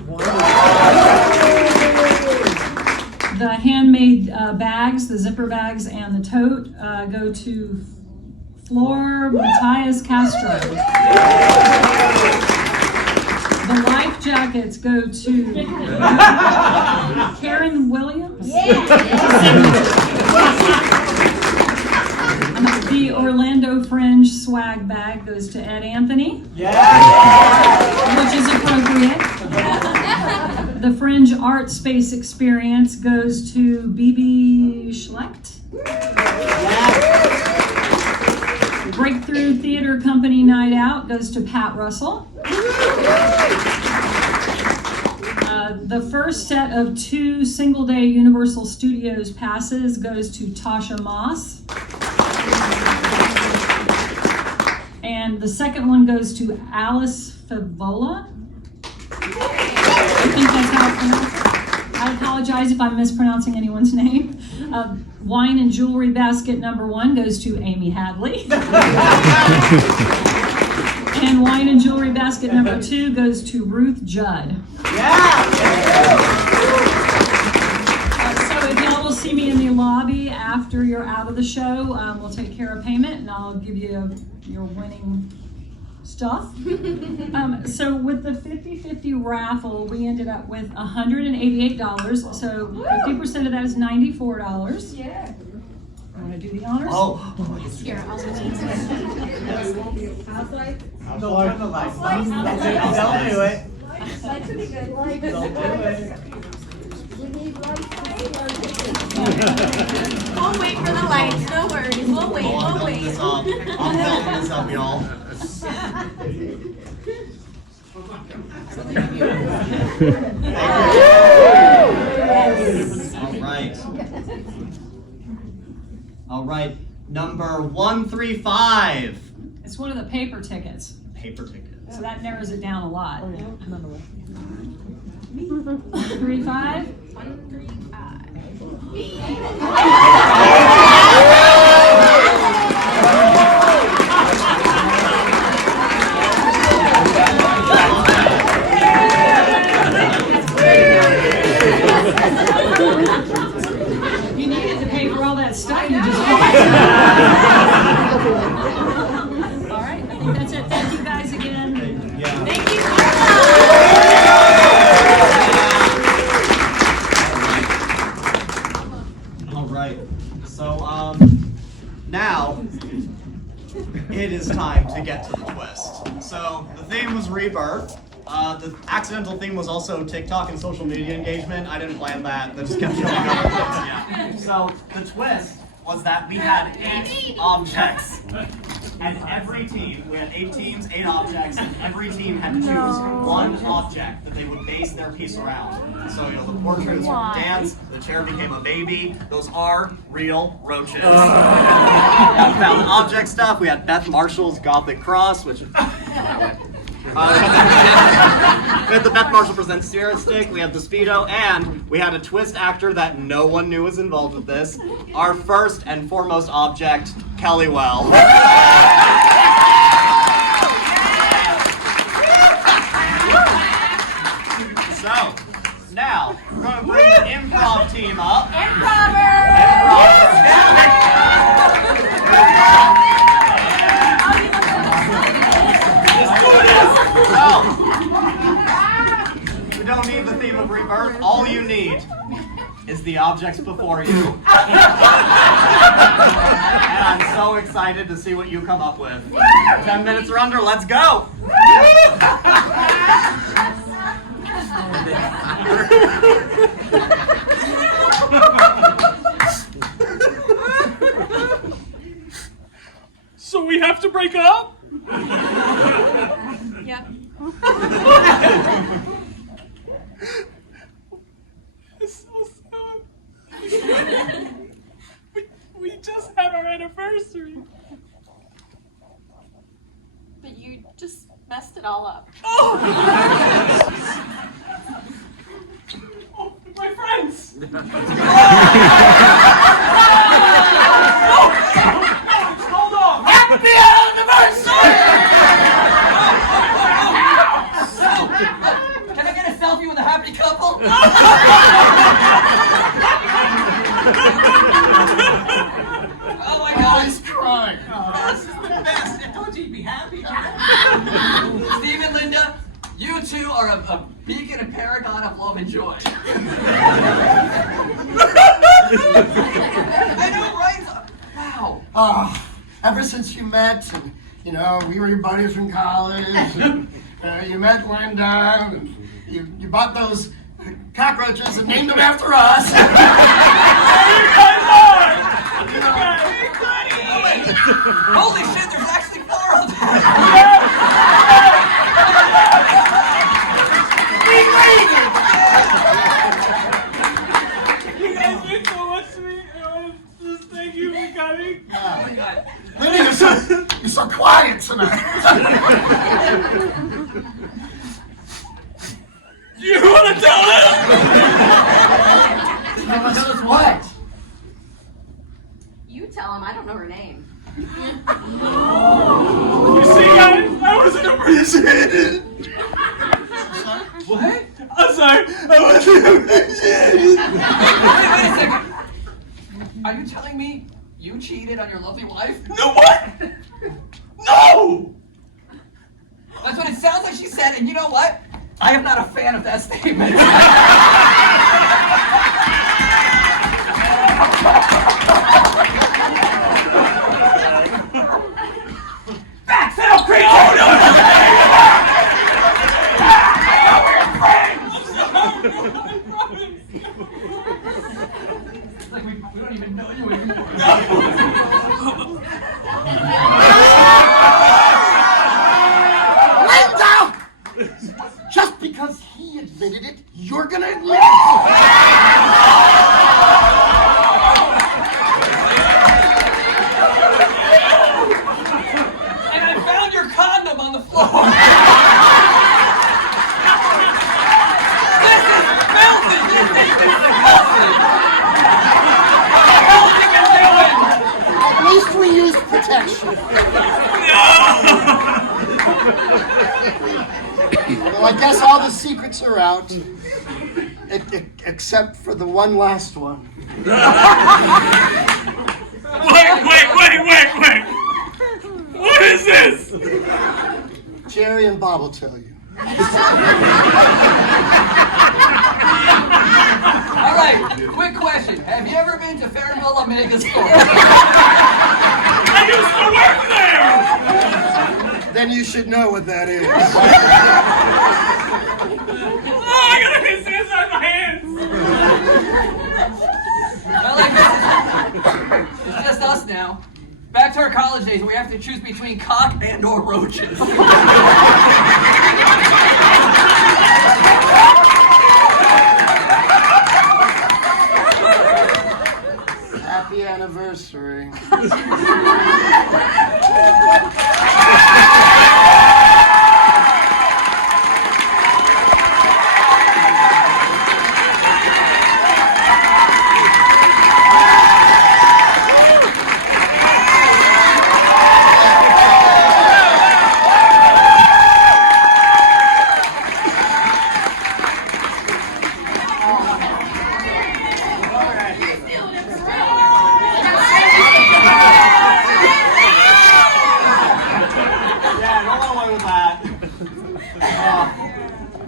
The handmade bags, the zipper bags and the tote go to Flor Matthias Castro. The life jackets go to Karen Williams. The Orlando Fringe swag bag goes to Ed Anthony. Which is appropriate. The Fringe Art Space Experience goes to BB Schlecht. Breakthrough Theater Company Night Out goes to Pat Russell. The first set of 2 single-day Universal Studios passes goes to Tasha Moss. And the second one goes to Alice Favola. I think that's how it's pronounced. I apologize if I'm mispronouncing anyone's name. Wine and jewelry basket number 1 goes to Amy Hadley. And wine and jewelry basket number 2 goes to Ruth Judd. So if y'all will see me in the lobby after you're out of the show, we'll take care of payment and I'll give you your winning stuff. So with the 50-50 raffle, we ended up with $188. So 50% of that is $94. Yeah. Want to do the honors? Oh. Here, I'll switch it. Don't turn the lights on. Don't do it. That's pretty good. Don't do it. We need lights. We'll wait for the lights, no worries. We'll wait, I'm filming this up, y'all. All right. Number 135. It's one of the paper tickets. Paper tickets. So that narrows it down a lot. 135. 135. rebirth. The accidental theme was also TikTok and social media engagement. I didn't plan that. That just kept showing up. Yeah. So the twist was that we had 8 objects. And every team, we had 8 teams, 8 objects, and every team had to choose one object that they would base their piece around. So, the portraits would dance, the chair became a baby. Those are real roaches. We found object stuff. We had Beth Marshall's Gothic Cross, which... we had the Beth Marshall Presents Spirit Stick, we had the Speedo, and we had a twist actor that no one knew was involved with this. Our first and foremost object, Kelly Well. So, now, we're going to bring the improv team up. We don't need the theme of rebirth. All you need is the objects before you. And I'm so excited to see what you come up with. 10 minutes are under, let's go! So we have to break up? Yep. It's so sad. We just had our anniversary. But you just messed it all up. Oh, my friends! Hold on! Happy anniversary! Can I get a selfie with a happy couple? Oh my God, he's crying. This is the best. I told you you'd be happy. Steve and Linda, you two are a beacon and paragon of love and joy. I know, right? Wow. Oh, ever since you met, and we were your buddies from college, and you met Linda, and you bought those cockroaches and named them after us. Holy shit, there's actually 4 of them! You guys mean so much to me. Just thank you for coming. Oh my God. Linda, you're so quiet tonight. You want to tell us? Tell us what? You tell him, I don't know her name. You see, guys, I wasn't appreciated. What? I'm sorry, I wasn't appreciated. Wait a second. Are you telling me you cheated on your lovely wife? No, what? No! That's what it sounds like she said, and you know what? I am not a fan of that statement. Back cell creature! Oh, no! It's like we don't even know you anymore. Linda! Just because he admitted it, you're gonna admit it. And I found your condom on the floor. This is filthy. This is disgusting. What the hell are you doing? At least we used protection. Well, I guess all the secrets are out, except for the one last one. Wait! What is this? Jerry and Bob will tell you. All right, quick question. Have you ever been to Fairville Omega store? I used to work there! then you should know what that is. Oh, I gotta get this inside my hands! It's just us now. Back to our college days where we have to choose between cock and or roaches. Happy anniversary.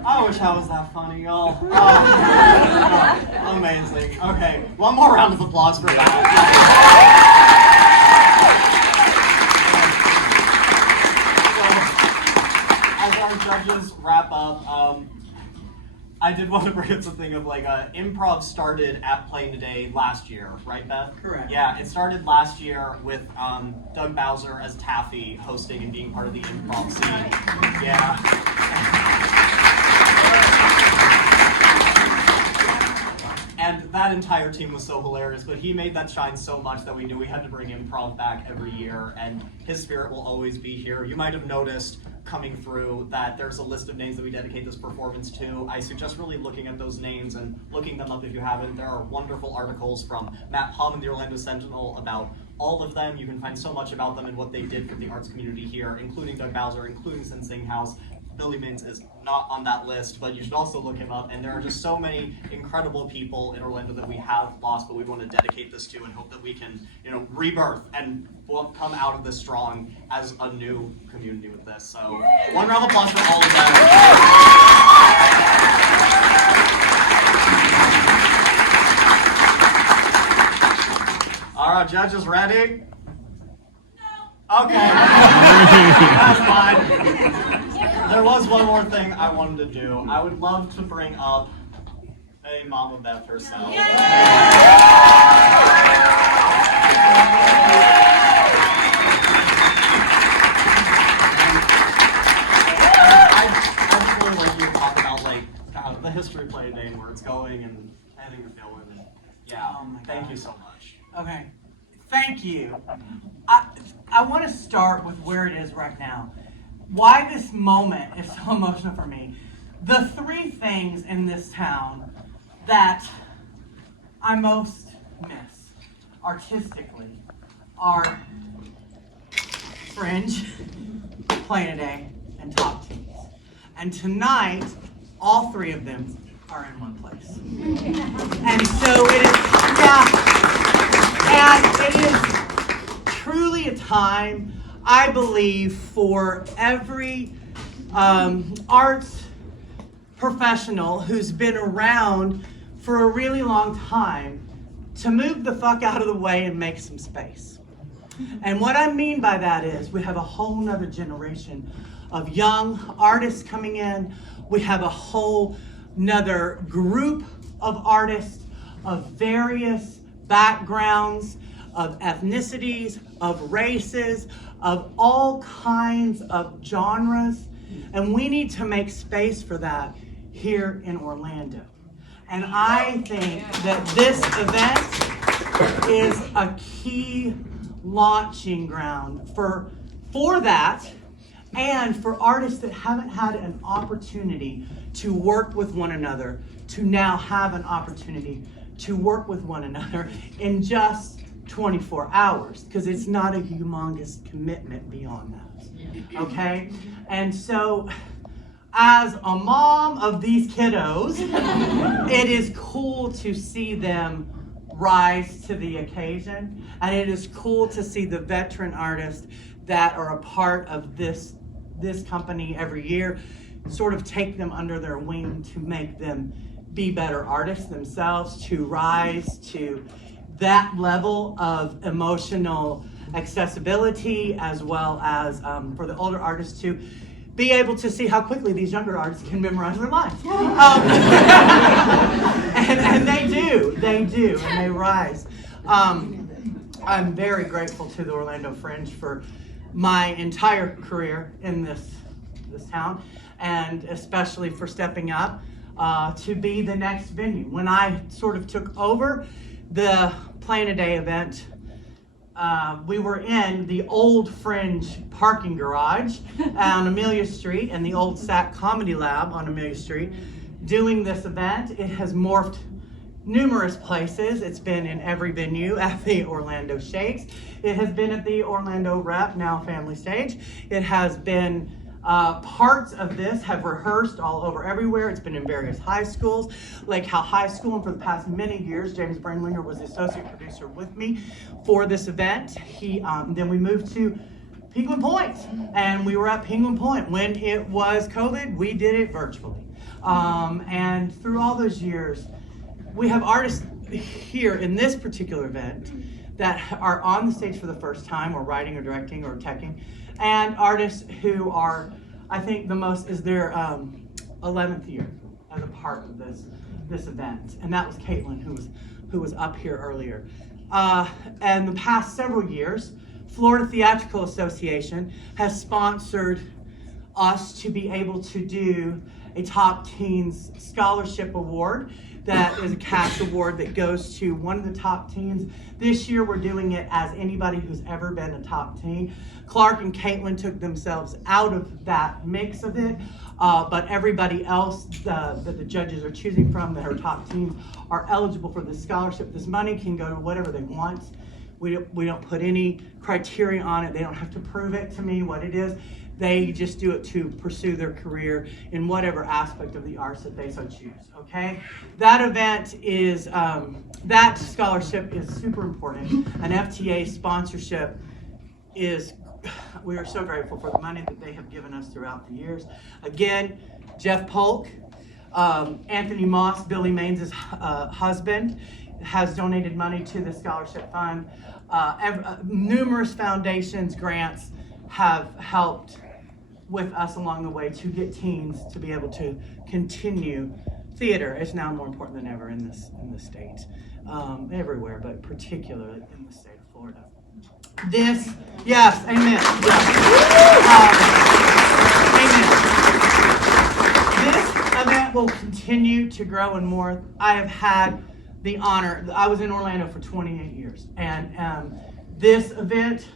I wish I was that funny, y'all. Amazing. Okay, one more round of applause for that. So, as our judges wrap up, I did want to bring up something of like improv started at Playing Today last year, right, Beth? Correct. Yeah, it started last year with Doug Bowser as Taffy hosting and being part of the improv scene. Yeah. And that entire team was so hilarious, but he made that shine so much that we knew we had to bring improv back every year, and his spirit will always be here. You might have noticed coming through that there's a list of names that we dedicate this performance to. I suggest really looking at those names and looking them up if you haven't. There are wonderful articles from Matt Plum and the Orlando Sentinel about all of them. You can find so much about them and what they did for the arts community here, including Doug Bowser, including Sin Sing House. Billy Mintz is not on that list, but you should also look him up. And there are just so many incredible people in Orlando that we have lost, but we want to dedicate this to and hope that we can, rebirth and come out of this strong as a new community with this. So, one round of applause for all of them. All right, judges, ready? No. Okay. That's fine. There was one more thing I wanted to do. I would love to bring up a Mama Beth herself. I just really like you to talk about the history of Play Today and where it's going and anything you're feeling. And yeah, thank you so much. Okay, thank you. I want to start with where it is right now. Why this moment is so emotional for me. The three things in this town that I most miss artistically are Fringe, Play Today, and Top Teams. And tonight, all three of them are in one place. And so it is, and it is truly a time, I believe, for every arts professional who's been around for a really long time to move the fuck out of the way and make some space. And what I mean by that is we have a whole nother generation of young artists coming in. We have a whole nother group of artists of various backgrounds, of ethnicities, of races, of all kinds of genres, and we need to make space for that here in Orlando. And I think that this event is a key launching ground for that, and for artists that haven't had an opportunity to work with one another to now have an opportunity to work with one another in just 24 hours, because it's not a humongous commitment beyond that, okay? And so, as a mom of these kiddos, it is cool to see them rise to the occasion, and it is cool to see the veteran artists that are a part of this company every year sort of take them under their wing to make them be better artists themselves, to rise to that level of emotional accessibility, as well as for the older artists to be able to see how quickly these younger artists can memorize their lines. And they do, and they rise. I'm very grateful to the Orlando Fringe for my entire career in this town, and especially for stepping up to be the next venue. When I sort of took over the Play-In-A-Day event, we were in the old Fringe parking garage on Amelia Street and the old SAC Comedy Lab on Amelia Street doing this event. It has morphed numerous places. It's been in every venue at the Orlando Shakes. It has been at the Orlando Rep, now Family Stage. It has been parts of this have rehearsed all over everywhere. It's been in various high schools, Lake Howell High School, and for the past many years, James Brainlinger was the associate producer with me for this event. Then we moved to Penguin Point, and we were at Penguin Point. When it was COVID, we did it virtually. And through all those years, we have artists here in this particular event that are on the stage for the first time, or writing or directing or teching, and artists who are, I think the most is their 11th year as a part of this event, and that was Caitlin, who was up here earlier. And the past several years, Florida Theatrical Association has sponsored us to be able to do a Top Teens Scholarship Award. That is a cash award that goes to one of the top teens. This year we're doing it as anybody who's ever been a top teen. Clark and Caitlin took themselves out of that mix of it, but everybody else that the judges are choosing from that are top teens are eligible for this scholarship. This money can go to whatever they want. We don't put any criteria on it. They don't have to prove it to me what it is. They just do it to pursue their career in whatever aspect of the arts that they so choose, okay? That event is, that scholarship is super important. An FTA sponsorship is, we are so grateful for the money that they have given us throughout the years. Again, Jeff Polk, Anthony Moss, Billy Maines' husband, has donated money to the scholarship fund. Numerous foundations, grants have helped with us along the way to get teens to be able to continue. Theater is now more important than ever in this state, everywhere, but particularly in the state of Florida. This, yes, amen. Amen. This event will continue to grow and more. I have had the honor. I was in Orlando for 28 years, and this event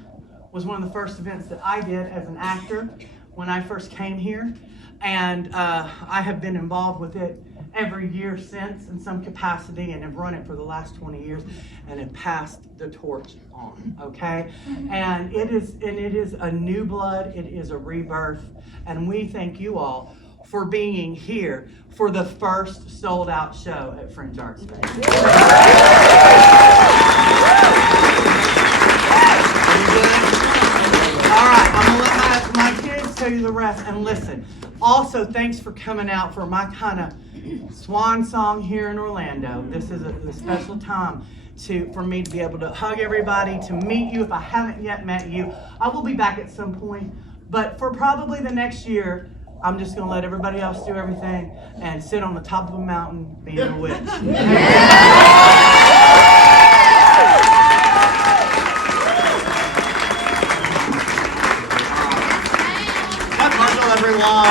was one of the first events that I did as an actor when I first came here, and I have been involved with it every year since in some capacity, and have run it for the last 20 years, and have passed the torch on, okay? And it is a new blood, it is a rebirth, and we thank you all for being here for the first sold out show at Fringe Arts Day. All right, I'm gonna let my kids tell you the rest, and listen. Also, thanks for coming out for my kind of swan song here in Orlando. This is a special time for me to be able to hug everybody, to meet you if I haven't yet met you. I will be back at some point, but for probably the next year, I'm just gonna let everybody else do everything and sit on the top of a mountain being a witch. Everyone.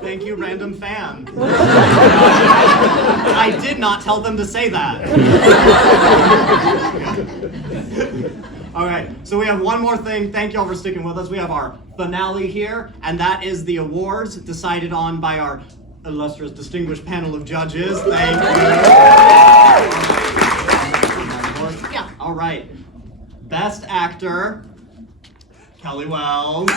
Thank you, random fan. I did not tell them to say that. All right, so we have one more thing. Thank y'all for sticking with us. We have our finale here, and that is the awards decided on by our illustrious, distinguished panel of judges. Thank you. Yeah. All right, Best Actor, Kelly Wells.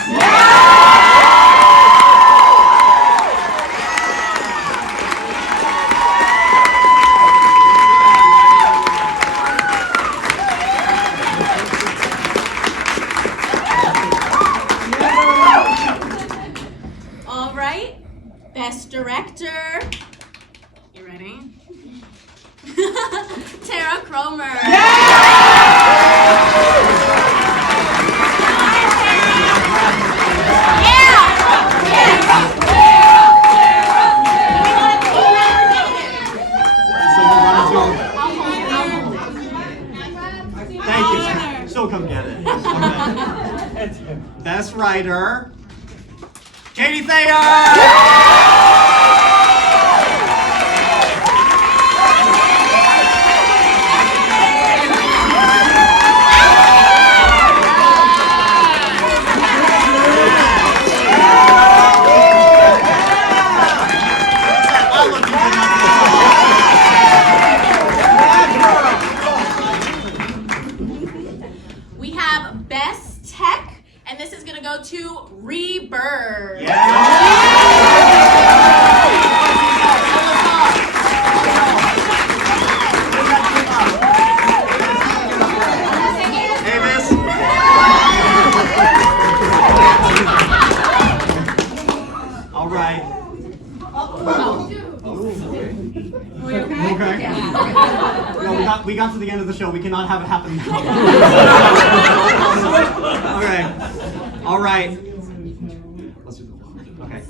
Best Director. You ready? Tara Cromer. Thank you. She'll come get it. Okay. Best Writer. Katie Thayer! We have Best Tech, and this is going to go to Rebirth. Avis. All right. Okay. No, we got to the end of the show. We cannot have it happen now. Okay. All right. Let's do the okay.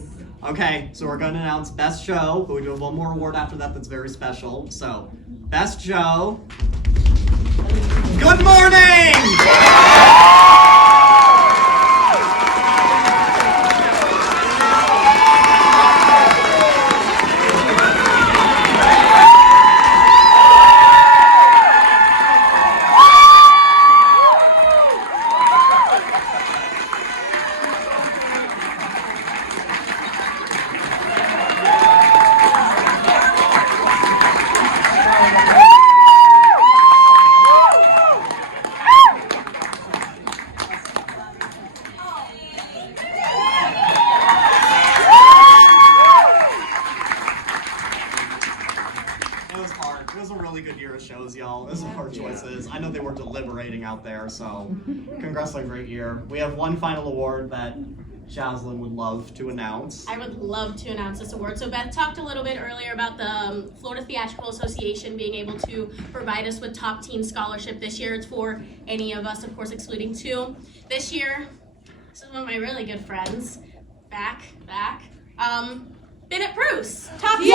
Okay. So we're going to announce Best Show, but we do have one more award after that that's very special. So, Best Show. Good morning. It was hard. It was a really good year of shows, y'all. It was hard choices. I know they were deliberating out there, so congrats on a great year. We have one final award that Jaslyn would love to announce. I would love to announce this award. So Beth talked a little bit earlier about the Florida Theatrical Association being able to provide us with top teen scholarship this year. It's for any of us, of course, excluding two. This year, this is one of my really good friends. Back. Bennett Bruce. Top teen.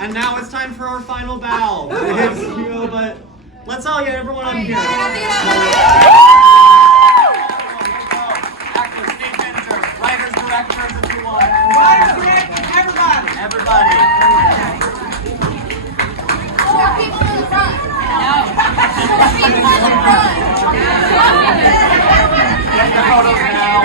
And now it's time for our final bow. But let's all get everyone up here. Actors, stage managers, writers, directors, if you want. Everybody. More people in the front. No. More people in the front. Get your photos now.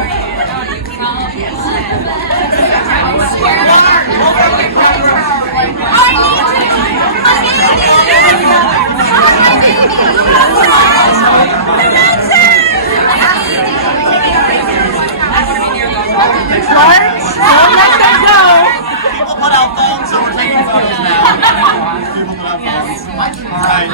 People put out phones, so we're taking photos now. People put out phones. All right.